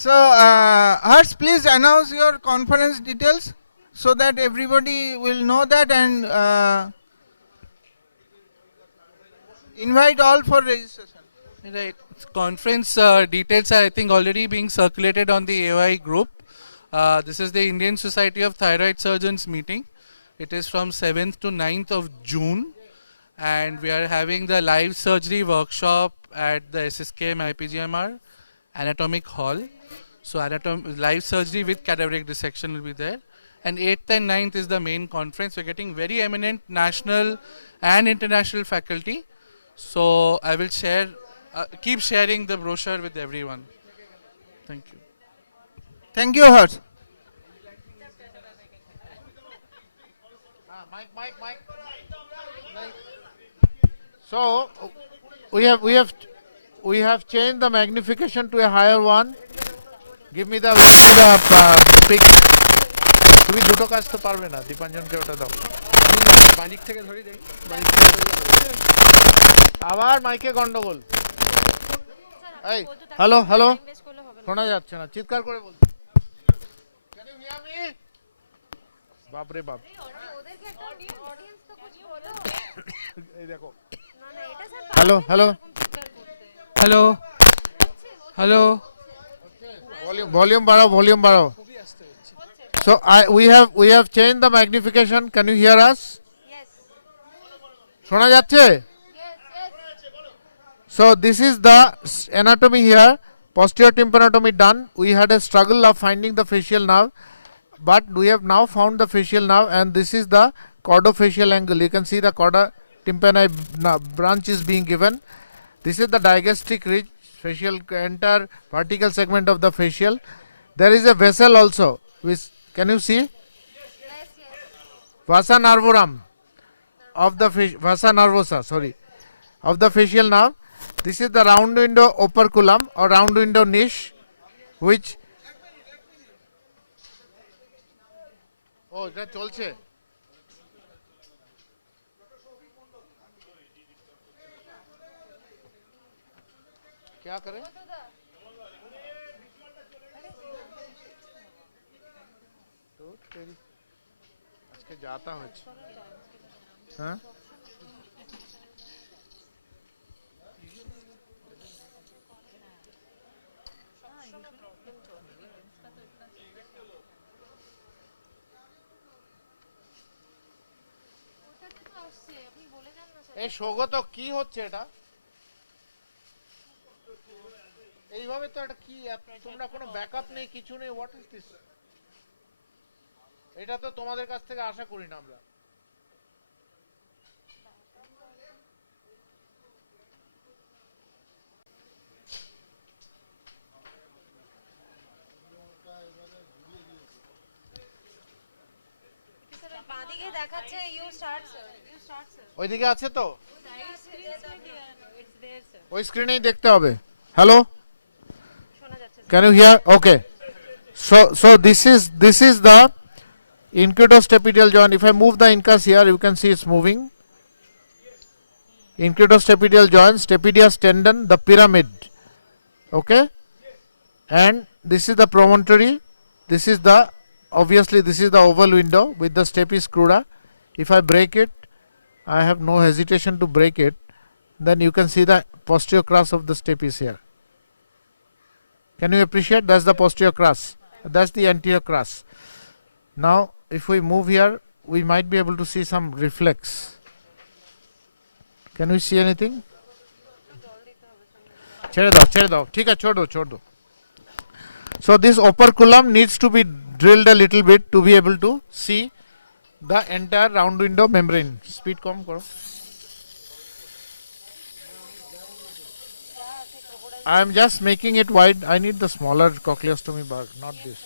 so Hers, please announce your conference details so that everybody will know that, and Invite all for registration. Right. Conference details are, I think, already being circulated on the AOI group. This is the Indian Society of Thyroid Surgeons meeting. It is from 7th to 9th of June. And we are having the live surgery workshop at the SSKM IPGMR Anatomic Hall. So live surgery with cadaveric dissection will be there. And 8th and 9th is the main conference. We're getting very eminent national and international faculty. So I will keep sharing the brochure with everyone. Thank you. Thank you, Harsh. Mike. So we have changed the magnification to a higher one. Give me the pic. তুমি দুটো কাজ তো পারবে না, দীপাঞ্জনকে ওটা দাও। বাঁদিক থেকে ধরি দেখি। আবার মাইকে গন্ডগোল। এই হ্যালো শোনা যাচ্ছে না, চিৎকার করে বলছি। Can you hear me? বাপরে বাপ। এই দেখো। হ্যালো। ভলিউম বাড়াও। So we have changed the magnification. Can you hear us? Yes. শোনা যাচ্ছে? So this is the anatomy here. Posterior tympanotomy done. We had a struggle of finding the facial nerve, but we have now found the facial nerve, and this is the chordofacial angle. You can see the chorda tympani branch is being given. This is the digastric ridge, facial entire vertical segment of the facial. There is a vessel also. Can you see? Yes. Vasa nervorum of the vasa nervosa, of the facial nerve. This is the round window operculum or round window niche, which এটা চলছে। क्या करें? আজকে যাতা হচ্ছে। হ্যাঁ এই সৌগত কি হচ্ছে এটা? এইভাবে তো এটা কি, তোমরা কোনো ব্যাকআপ নেই, কিছু নেই, হোয়াট ইজ দিস? এটা তো তোমাদের কাছ থেকে আশা করি না আমরা। ওইদিকে আছে তো, ওই স্ক্রিনেই দেখতে হবে। Hello, can you hear? Okay, so this is the incudostapedial joint. If I move the incus here, you can see it's moving. Incudostapedial joint, stapedius tendon, the pyramid. Okay, and this is the promontory. This is the, obviously this is the oval window with the stapes cruda. If I break it, I have no hesitation to break it. Then you can see the posterior crus of the stapes here. Can you appreciate? That's the posterior crus. That's the anterior crus. Now, if we move here, we might be able to see some reflex. Can we see anything? ছেড়ে দাও, ঠিক আছে, ছোড় দাও। So this operculum needs to be drilled a little bit to be able to see the entire round window membrane. Speed কম করো। I am just making it wide. I need the smaller cochleostomy bar, not this.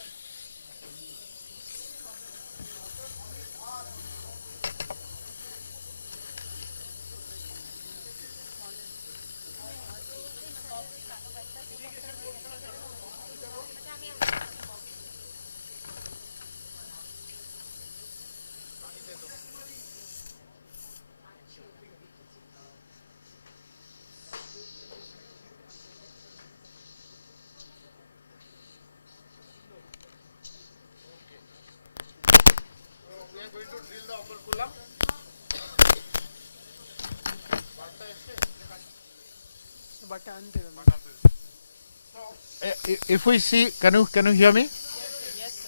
If we see, can you hear me?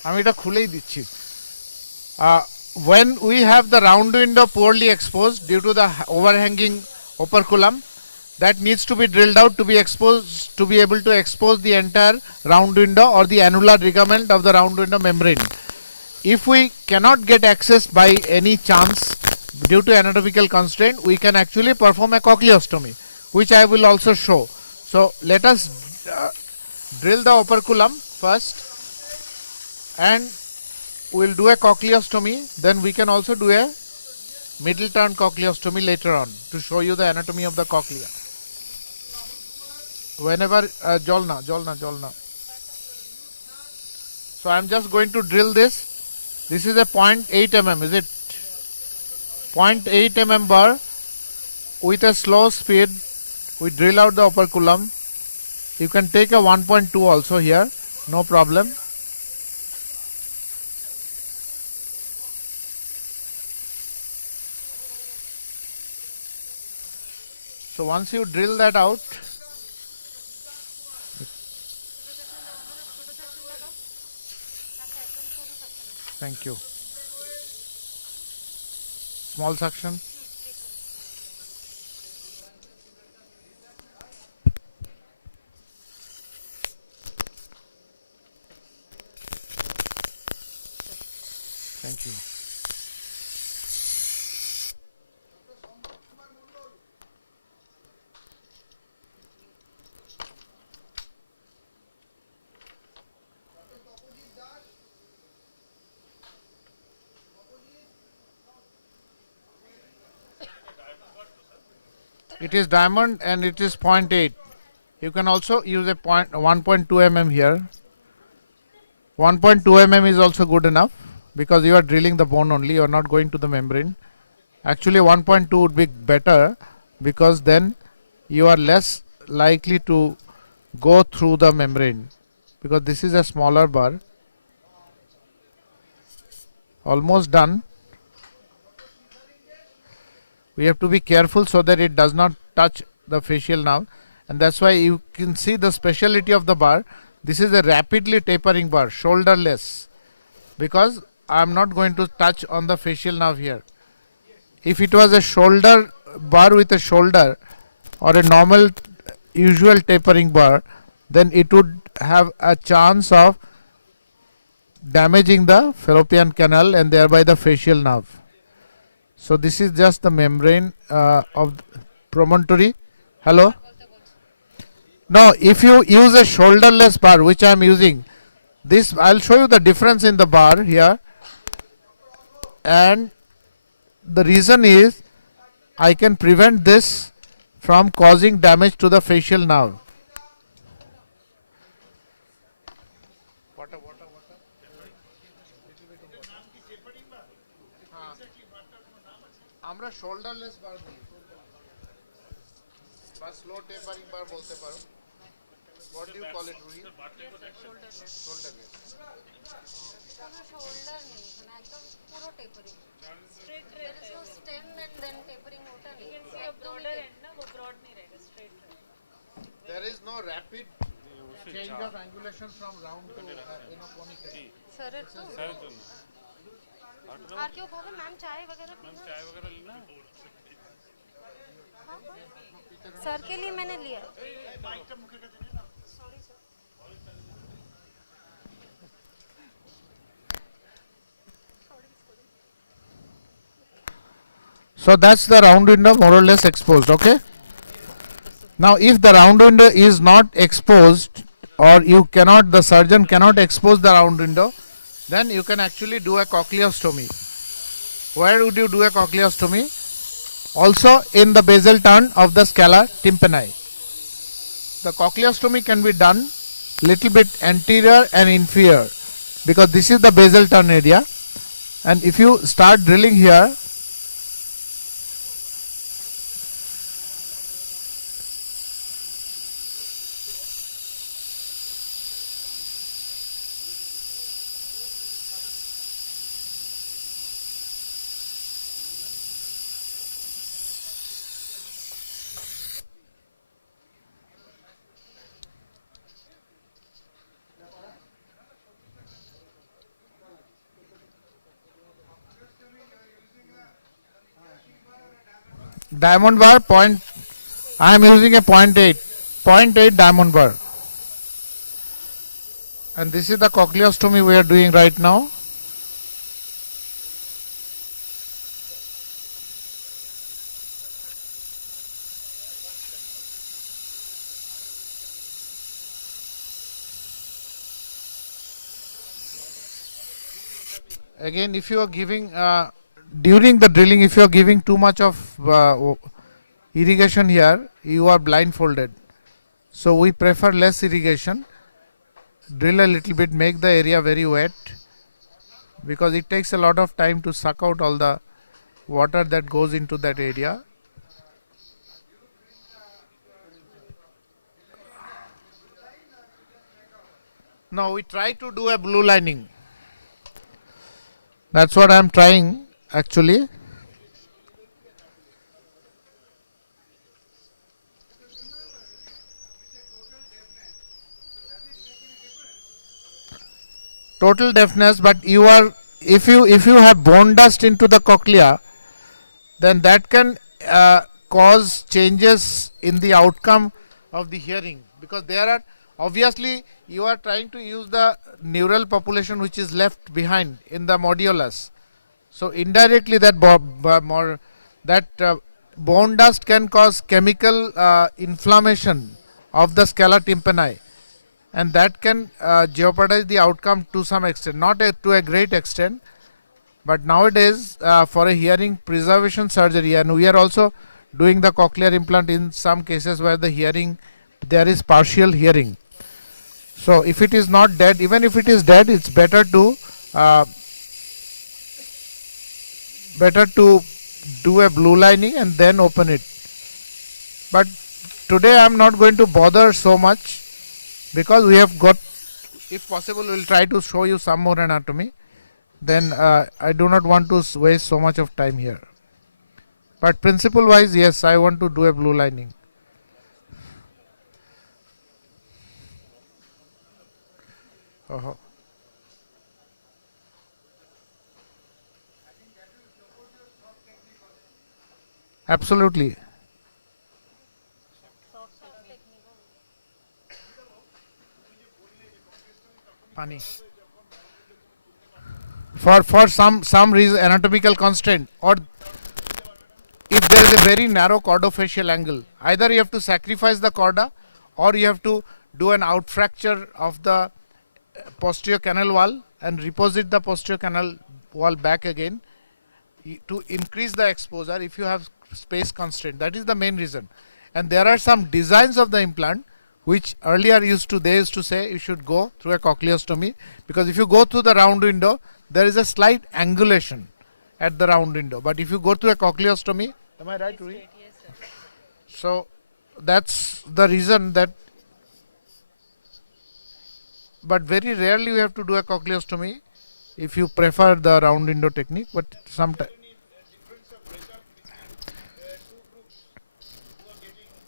আমি এটা খুলেই দিচ্ছি। When we have the round window poorly exposed due to the overhanging operculum, that needs to be drilled out to be exposed, to be able to expose the entire round window or the annular ligament of the round window membrane. If we cannot get access by any chance due to anatomical constraint, we can actually perform a cochleostomy, which I will also show. So let us drill the operculum first, and we'll do a cochleostomy. Then we can also do a middle turn cochleostomy later on to show you the anatomy of the cochlea. Whenever jolna. So I'm just going to drill this. This is a 0.8 mm, is it? 0.8 mm bar with a slow speed. We drill out the operculum. You can take a 1.2 also here, no problem. So once you drill that out, thank you. Small suction. Thank you. It is diamond and it is 0.8. You can also use a 1.2 mm here. 1.2 mm is also good enough because you are drilling the bone only, you are not going to the membrane. Actually 1.2 would be better because then you are less likely to go through the membrane, because this is a smaller bar. Almost done. We have to be careful so that it does not touch the facial nerve, and that's why you can see the speciality of the bar. This is a rapidly tapering bar, shoulderless, because I am not going to touch on the facial nerve here. If it was a shoulder bar with a shoulder or a normal usual tapering bar, then it would have a chance of damaging the fallopian canal and thereby the facial nerve. So this is just the membrane of the promontory. Hello? Now if you use a shoulderless bar, which I am using, this I'll show you the difference in the bar here, and the reason is I can prevent this from causing damage to the facial nerve. আমরা শোল্ডারলেস বার বলি বা slow tapering বার বলতে পারো। What do you call it, Ruhi? Shoulderless. Shoulderless. কোনো shoulder নেই, মানে একদম পুরো টেপারিং, স্ট্রেট रहता है, स्टेम एंड देन टेपरिंग होता नहीं, ब्रॉडर एंड ना वो ब्रॉड नहीं रहेगा, स्ट्रेट रहेगा. There is no rapid change of angulation from round to conical. Sir तो আর কেউ ভাবে ম্যাম চাय वगैरह पीना, चाय वगैरह लेना है, सर के लिए मैंने लिया. Sorry sir. So that's the round window more or less exposed, okay? Now if the round window is not exposed, or you cannot, the surgeon cannot expose the round window, then you can actually do a cochleostomy. Where would you do a cochleostomy? Also in the basal turn of the scala tympani. The cochleostomy can be done little bit anterior and inferior, because this is the basal turn area, and if you start drilling here, diamond bar point. I am using a point 0.8 diamond bar. And this is the cochleostomy we are doing right now. Again, if you are giving during the drilling, if you are giving too much of irrigation here, you are blindfolded. So we prefer less irrigation. Drill a little bit, make the area very wet, because it takes a lot of time to suck out all the water that goes into that area. Now we try to do a blue lining. That's what I'm trying actually. Total deafness, but you are, if you have bone dust into the cochlea, then that can cause changes in the outcome of the hearing, because there are, obviously you are trying to use the neural population which is left behind in the modulus. So indirectly that bone dust can cause chemical inflammation of the scala tympani, and that can jeopardize the outcome to some extent, not to a great extent. But nowadays, for a hearing preservation surgery, and we are also doing the cochlear implant in some cases where the hearing, there is partial hearing. So if it is not dead, even if it is dead, it's better to do a blue lining and then open it. But today I'm not going to bother so much, because we have got, if possible, we'll try to show you some more anatomy. Then I do not want to waste so much of time here. But principle wise, yes, I want to do a blue lining. Absolutely. Pani. For some reason, anatomical constraint, or if there is a very narrow cordofacial angle, either you have to sacrifice the chorda, or you have to do an outfracture of the posterior canal wall and reposit the posterior canal wall back again to increase the exposure if you have space constraint. That is the main reason. And there are some designs of the implant which earlier they used to say you should go through a cochleostomy, because if you go through the round window, there is a slight angulation at the round window. But if you go through a cochleostomy, am I right, Rui? Yes, sir. So that's the reason that, but very rarely we have to do a cochleostomy if you prefer the round window technique, but sometimes.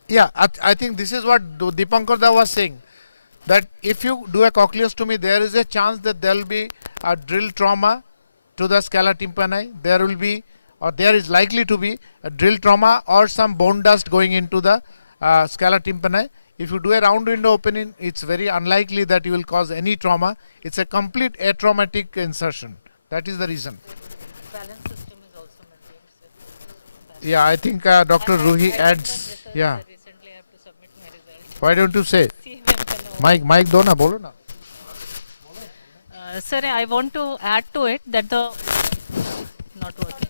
Yeah, I think this is what Dipankar Da was saying, that if you do a cochleostomy, there is a chance that there will be a drill trauma to the scala tympani. There will be, or there is likely to be, a drill trauma or some bone dust going into the scala tympani. If you do a round window opening, it's very unlikely that you will cause any trauma. It's a complete atraumatic insertion. That is the reason. Balance system is also maintained, sir. Yeah, I think Dr. Ruhi adds. Yeah. Recently I have to submit my results. Why don't you say? Mic do na, bolo na. Sir, I want to add to it that the not working.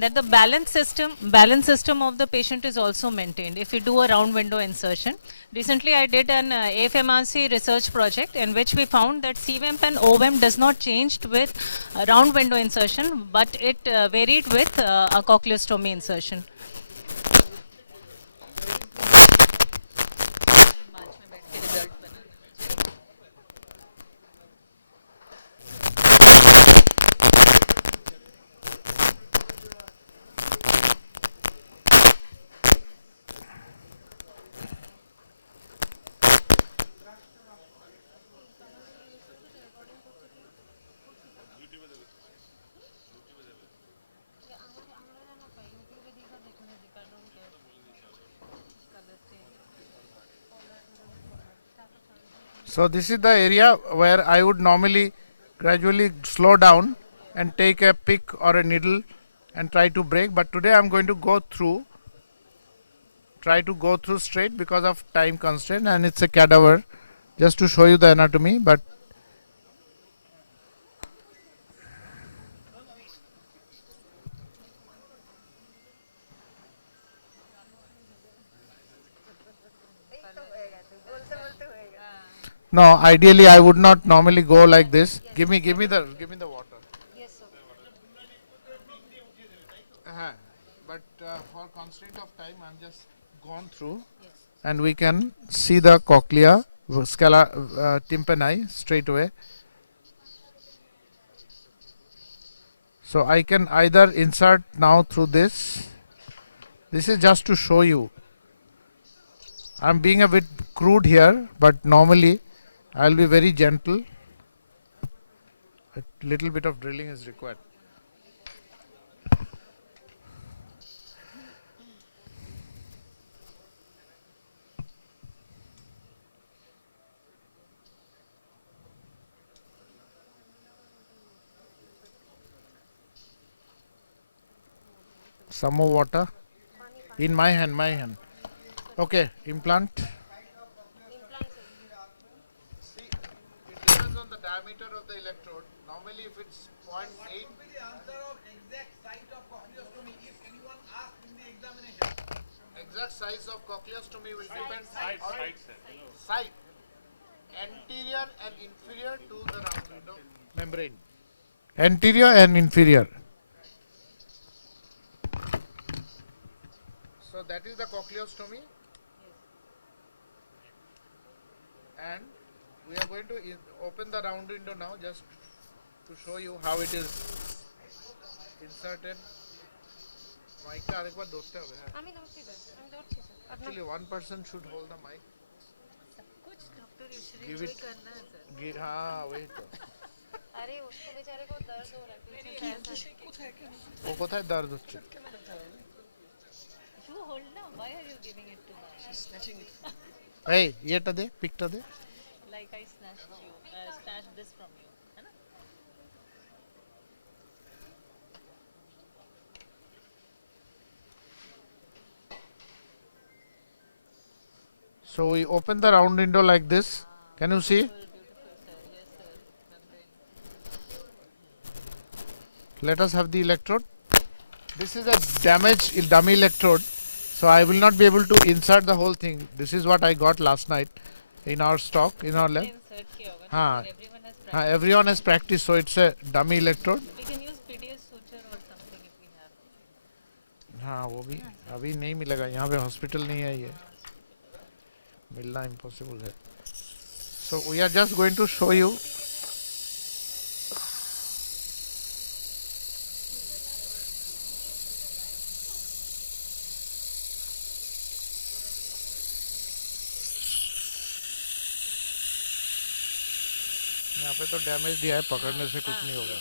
That the balance system of the patient is also maintained if we do a round window insertion. Recently, I did an AFMRC research project in which we found that CVEMP and OVEMP does not change with a round window insertion, but it varied with a cochleostomy insertion. So this is the area where I would normally gradually slow down and take a pick or a needle and try to break. But today I'm going to try to go through straight because of time constraint, and it's a cadaver, just to show you the anatomy. But no, ideally I would not normally go like this. Give me the water. Yes, sir. But for constraint of time, I'm just gone through, and we can see the cochlea, scala, tympani straight away. So I can either insert now through this. This is just to show you. I'm being a bit crude here, but normally I'll be very gentle. A little bit of drilling is required. Some more water in my hand. Okay, implant. See, it depends on the diameter of the electrode. Normally, if it's 0.8, exact size of cochleostomy will depend on side, anterior and inferior to the round window membrane. Anterior and inferior. So that is the cochleostomy, and we are going to open the round window now, just to show you how it is inserted. Mic ta arekbar dhorte hobe. আমি ধরছি sir, আমি ধরছি sir. Actually, one person should hold the mic. कुछ doctor Give it. हाँ वही तो. अरे उसको बेचारे को दर्द हो रहा है पीछे से ऐसा। वो कोথায় दर्द হচ্ছে? You hold now. Why are you giving it to her? She's snatching it. এই এটা দে, পিকটা দে. Like I snatched this from you. है ना? So we open the round window like this. Can you see? Let us have the electrode. This is a damaged dummy electrode, so I will not be able to insert the whole thing. This is what I got last night in our stock, in our lab. Insert किया होगा ना, हाँ, but everyone has practiced. everyone has practiced, so it's a dummy electrode. We can use PDS suture or something if we have. हाँ वो भी अभी नहीं मिलेगा, यहाँ पे हॉस्पिटल नहीं है ये, मिलना इम्पॉसिबल है. So we are just going to show you. यहाँ पे तो डैमेज दिया है, पकड़ने से कुछ नहीं होगा.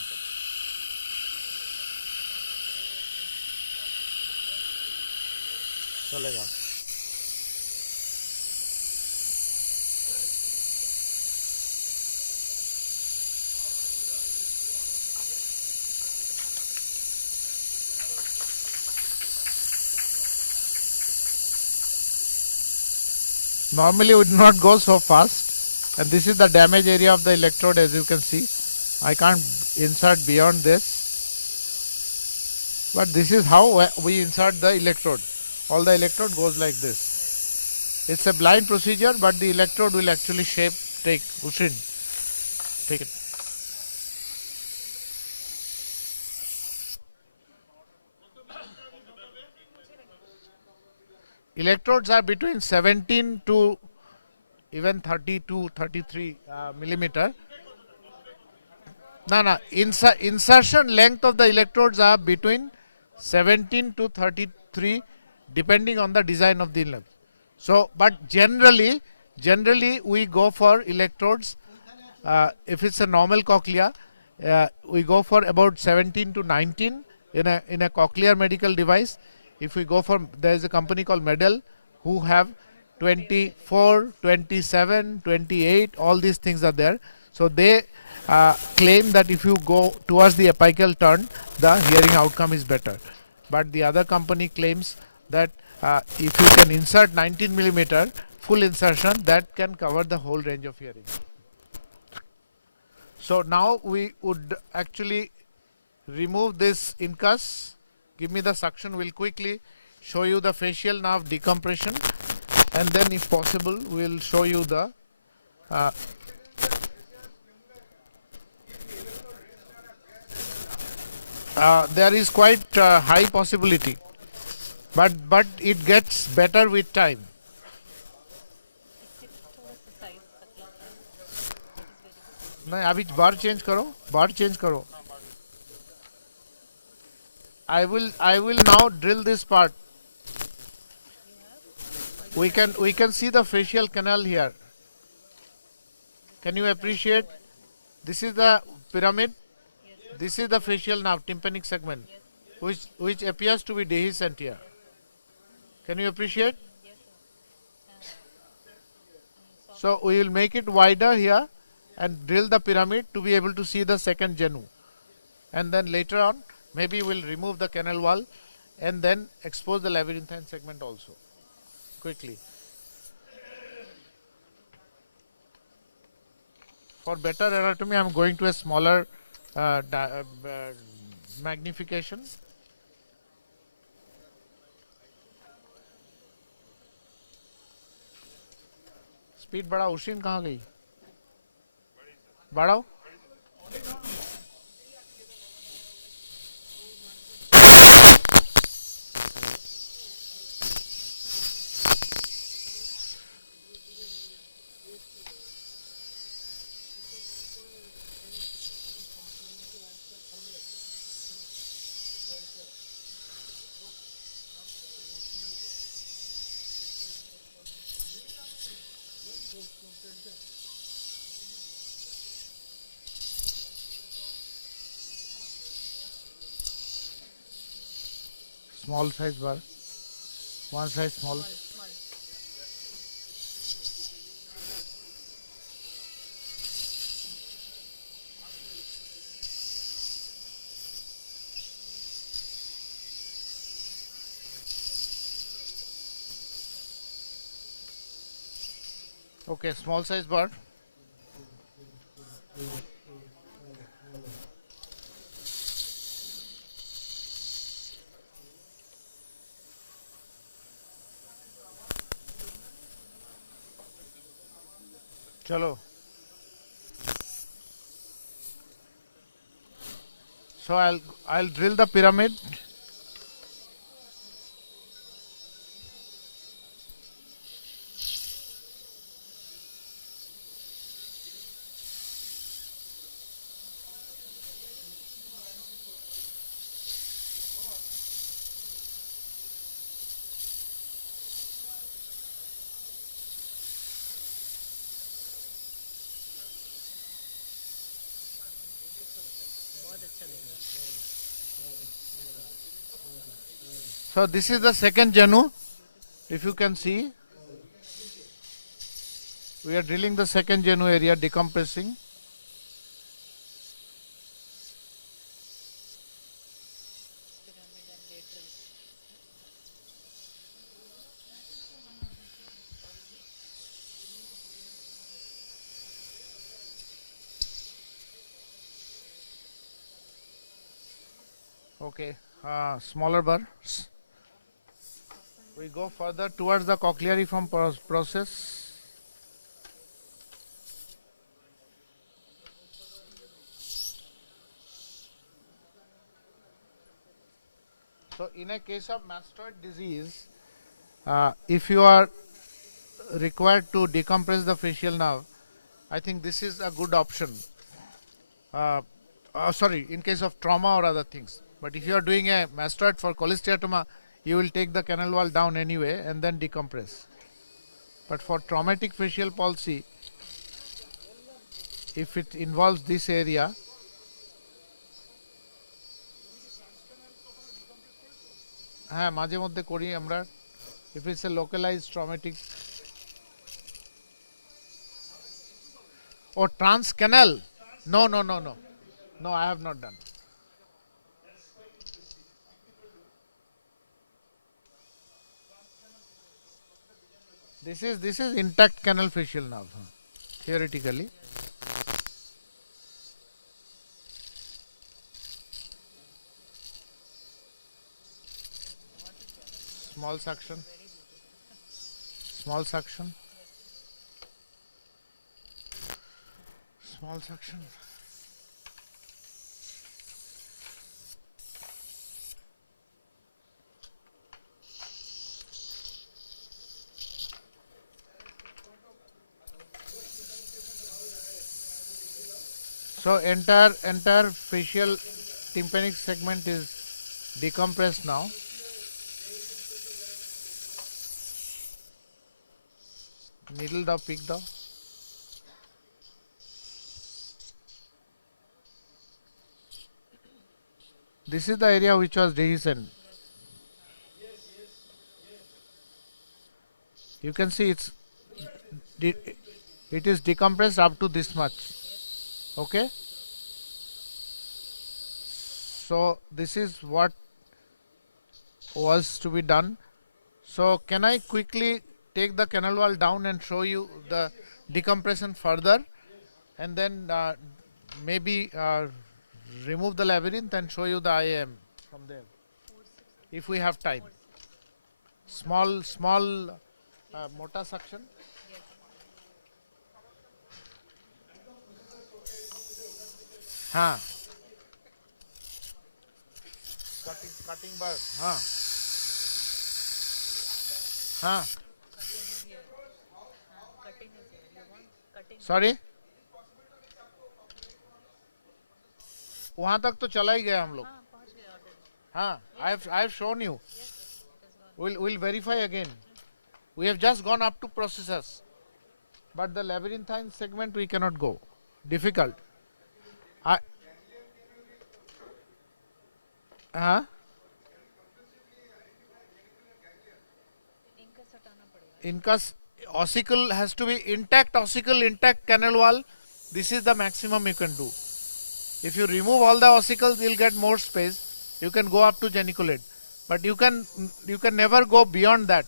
चलेगा. Normally would not go so fast, and this is the damage area of the electrode, as you can see. I can't insert beyond this, but this is how we insert the electrode. All the electrode goes like this. It's a blind procedure, but the electrode will actually take Ushin. Take it. Electrodes are between 17 to even 32, 33 millimeter. No. Insertion length of the electrodes are between 17 to 33, depending on the design of the inlet. So, but generally we go for electrodes. If it's a normal cochlea, we go for about 17 to 19 in a cochlear medical device. If we go for, there is a company called Medel who have 24, 27, 28, all these things are there. So they claim that if you go towards the apical turn, the hearing outcome is better. But the other company claims that if you can insert 19 millimeter full insertion, that can cover the whole range of hearing. So now we would actually remove this incus. Give me the suction. We'll quickly show you the facial nerve decompression, and then if possible we'll show you the there is quite high possibility, but it gets better with time. नहीं अभी बार change करो, बार change करो. I will now drill this part. We can see the facial canal here. Can you appreciate? This is the pyramid. This is the facial nerve, tympanic segment, which appears to be dehiscent here. Can you appreciate? So we will make it wider here and drill the pyramid to be able to see the second genu. And then later on, maybe we'll remove the canal wall and then expose the labyrinthine segment also. Quickly. For better anatomy, I am going to a smaller magnification. Speed बढ़ाओ. उशीन कहाँ गई? बढ़ाओ. Small size bar. One size small. Okay, small size bar. Chalo. So I'll drill the pyramid. So this is the second genu. If you can see, we are drilling the second genu area, decompressing. Okay, smaller bars. We go further towards the cochleariform process. So in a case of mastoid disease, if you are required to decompress the facial nerve, I think this is a good option. Sorry, in case of trauma or other things. But if you are doing a mastoid for cholesteatoma, you will take the canal wall down anyway and then decompress. But for traumatic facial palsy, if it involves this area, হ্যাঁ মাঝে মধ্যে করি আমরা, if it's a localized traumatic Oh, trans canal. No, no, no, no. No, I have not done. This is intact canal facial nerve, theoretically. Small suction. Small suction. Small suction. So entire facial tympanic segment is decompressed now. Needle daw, pick daw. This is the area which was dehiscent. You can see it is decompressed up to this much. Okay. So this is what was to be done. So can I quickly take the canal wall down and show you the decompression further, and then maybe remove the labyrinth and show you the IAM from there, if we have time. Small motor suction. हाँ, cutting bar. हाँ, हाँ. Sorry. वहाँ तक तो चला ही गया हम लोग. हाँ, I have shown you. We'll verify again. We have just gone up to processes, but the labyrinthine segment we cannot go. Difficult. Incus ossicle has to be intact ossicle, intact canal wall. This is the maximum you can do. If you remove all the ossicles, you'll get more space. You can go up to geniculate, but you can never go beyond that.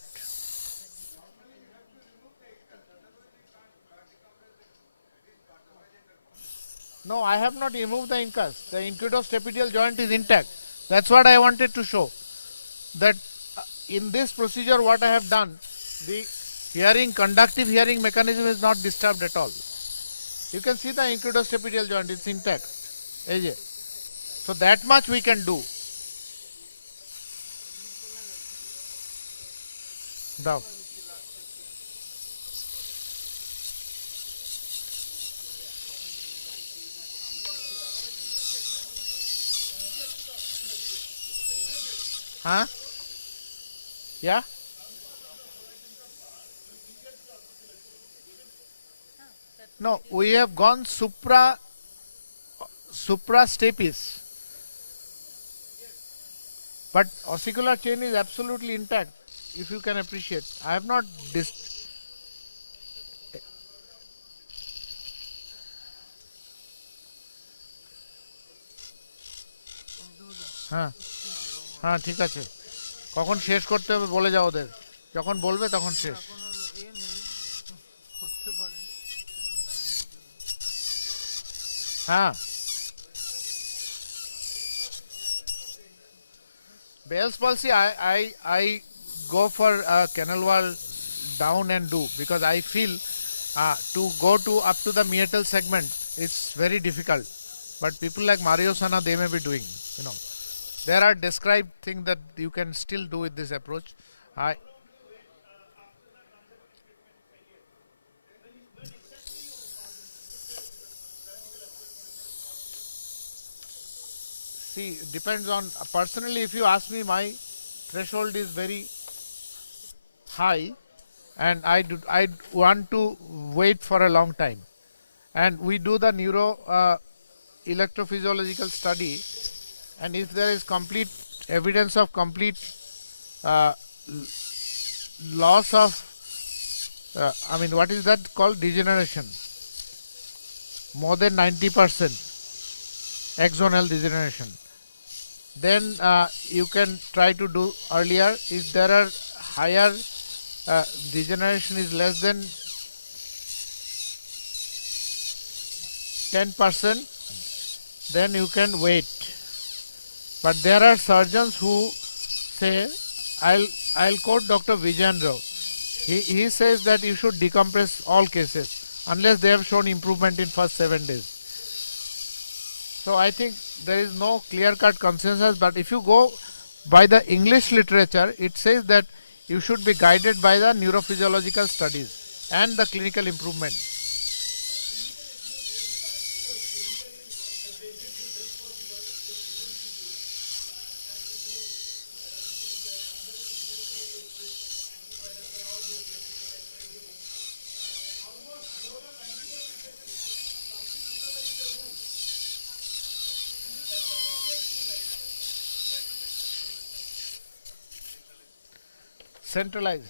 No, I have not removed the incus. The incudostapedial joint is intact. That's what I wanted to show. That in this procedure, what I have done, the conductive hearing mechanism is not disturbed at all. You can see the incudostapedial joint, it's intact. AJ. So that much we can do. Now. Huh? Yeah? No, we have gone suprastapes. But ossicular chain is absolutely intact, if you can appreciate. I have not হ্যাঁ হ্যাঁ ঠিক আছে, কখন শেষ করতে হবে বলে যাও ওদের, যখন বলবে তখন শেষ. হ্যাঁ, Bell's palsy, I go for canal wall down and do, because I feel to go up to the meatal segment it's very difficult. But people like Mario Sana, they may be doing, There are described things that you can still do with this approach. See, depends on, personally, if you ask me, my threshold is very high, and I want to wait for a long time. And we do the neuro electrophysiological study, and if there is complete evidence of complete loss of, what is that called, degeneration. more than 90% axonal degeneration, then you can try to do earlier. If there are higher degeneration is less than 10%, then you can wait. But there are surgeons who say, I'll quote Dr. Vijayendra. He says that you should decompress all cases unless they have shown improvement in first 7 days. So I think there is no clear-cut consensus, but if you go by the English literature, it says that you should be guided by the neurophysiological studies and the clinical improvement. Centralize.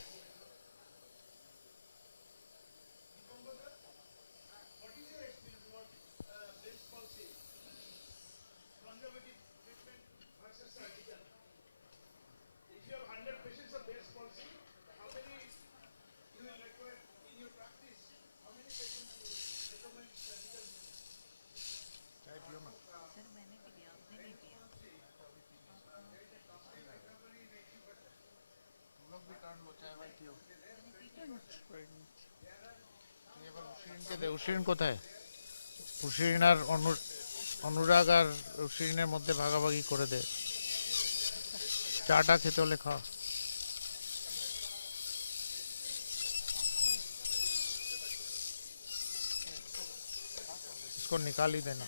উশিরিন কোথায়? উশিরিন আর অনুরাগ আর উশিরিনের মধ্যে ভাগাভাগি করে দে। চাটা খেতে হলে খা। इसको निकाल ही देना।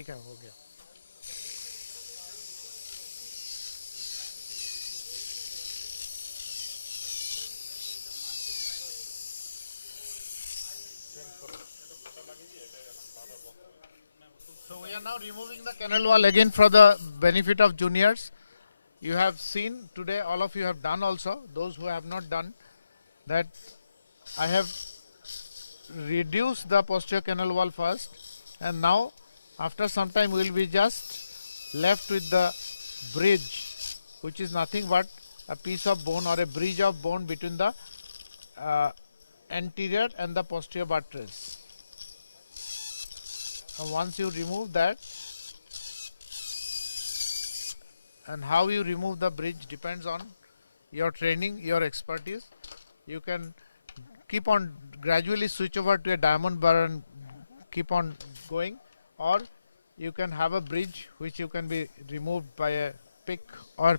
ठीक है, हो गया। So we are now removing the canal wall again for the benefit of juniors. You have seen today, all of you have done also, those who have not done, that I have reduced the posterior canal wall first, and now after some time we will be just left with the bridge, which is nothing but a piece of bone or a bridge of bone between the anterior and the posterior buttress. Once you remove that, and how you remove the bridge depends on your training, your expertise. You can keep on gradually switch over to a diamond bar and keep on going, or you can have a bridge which you can be removed by a pick or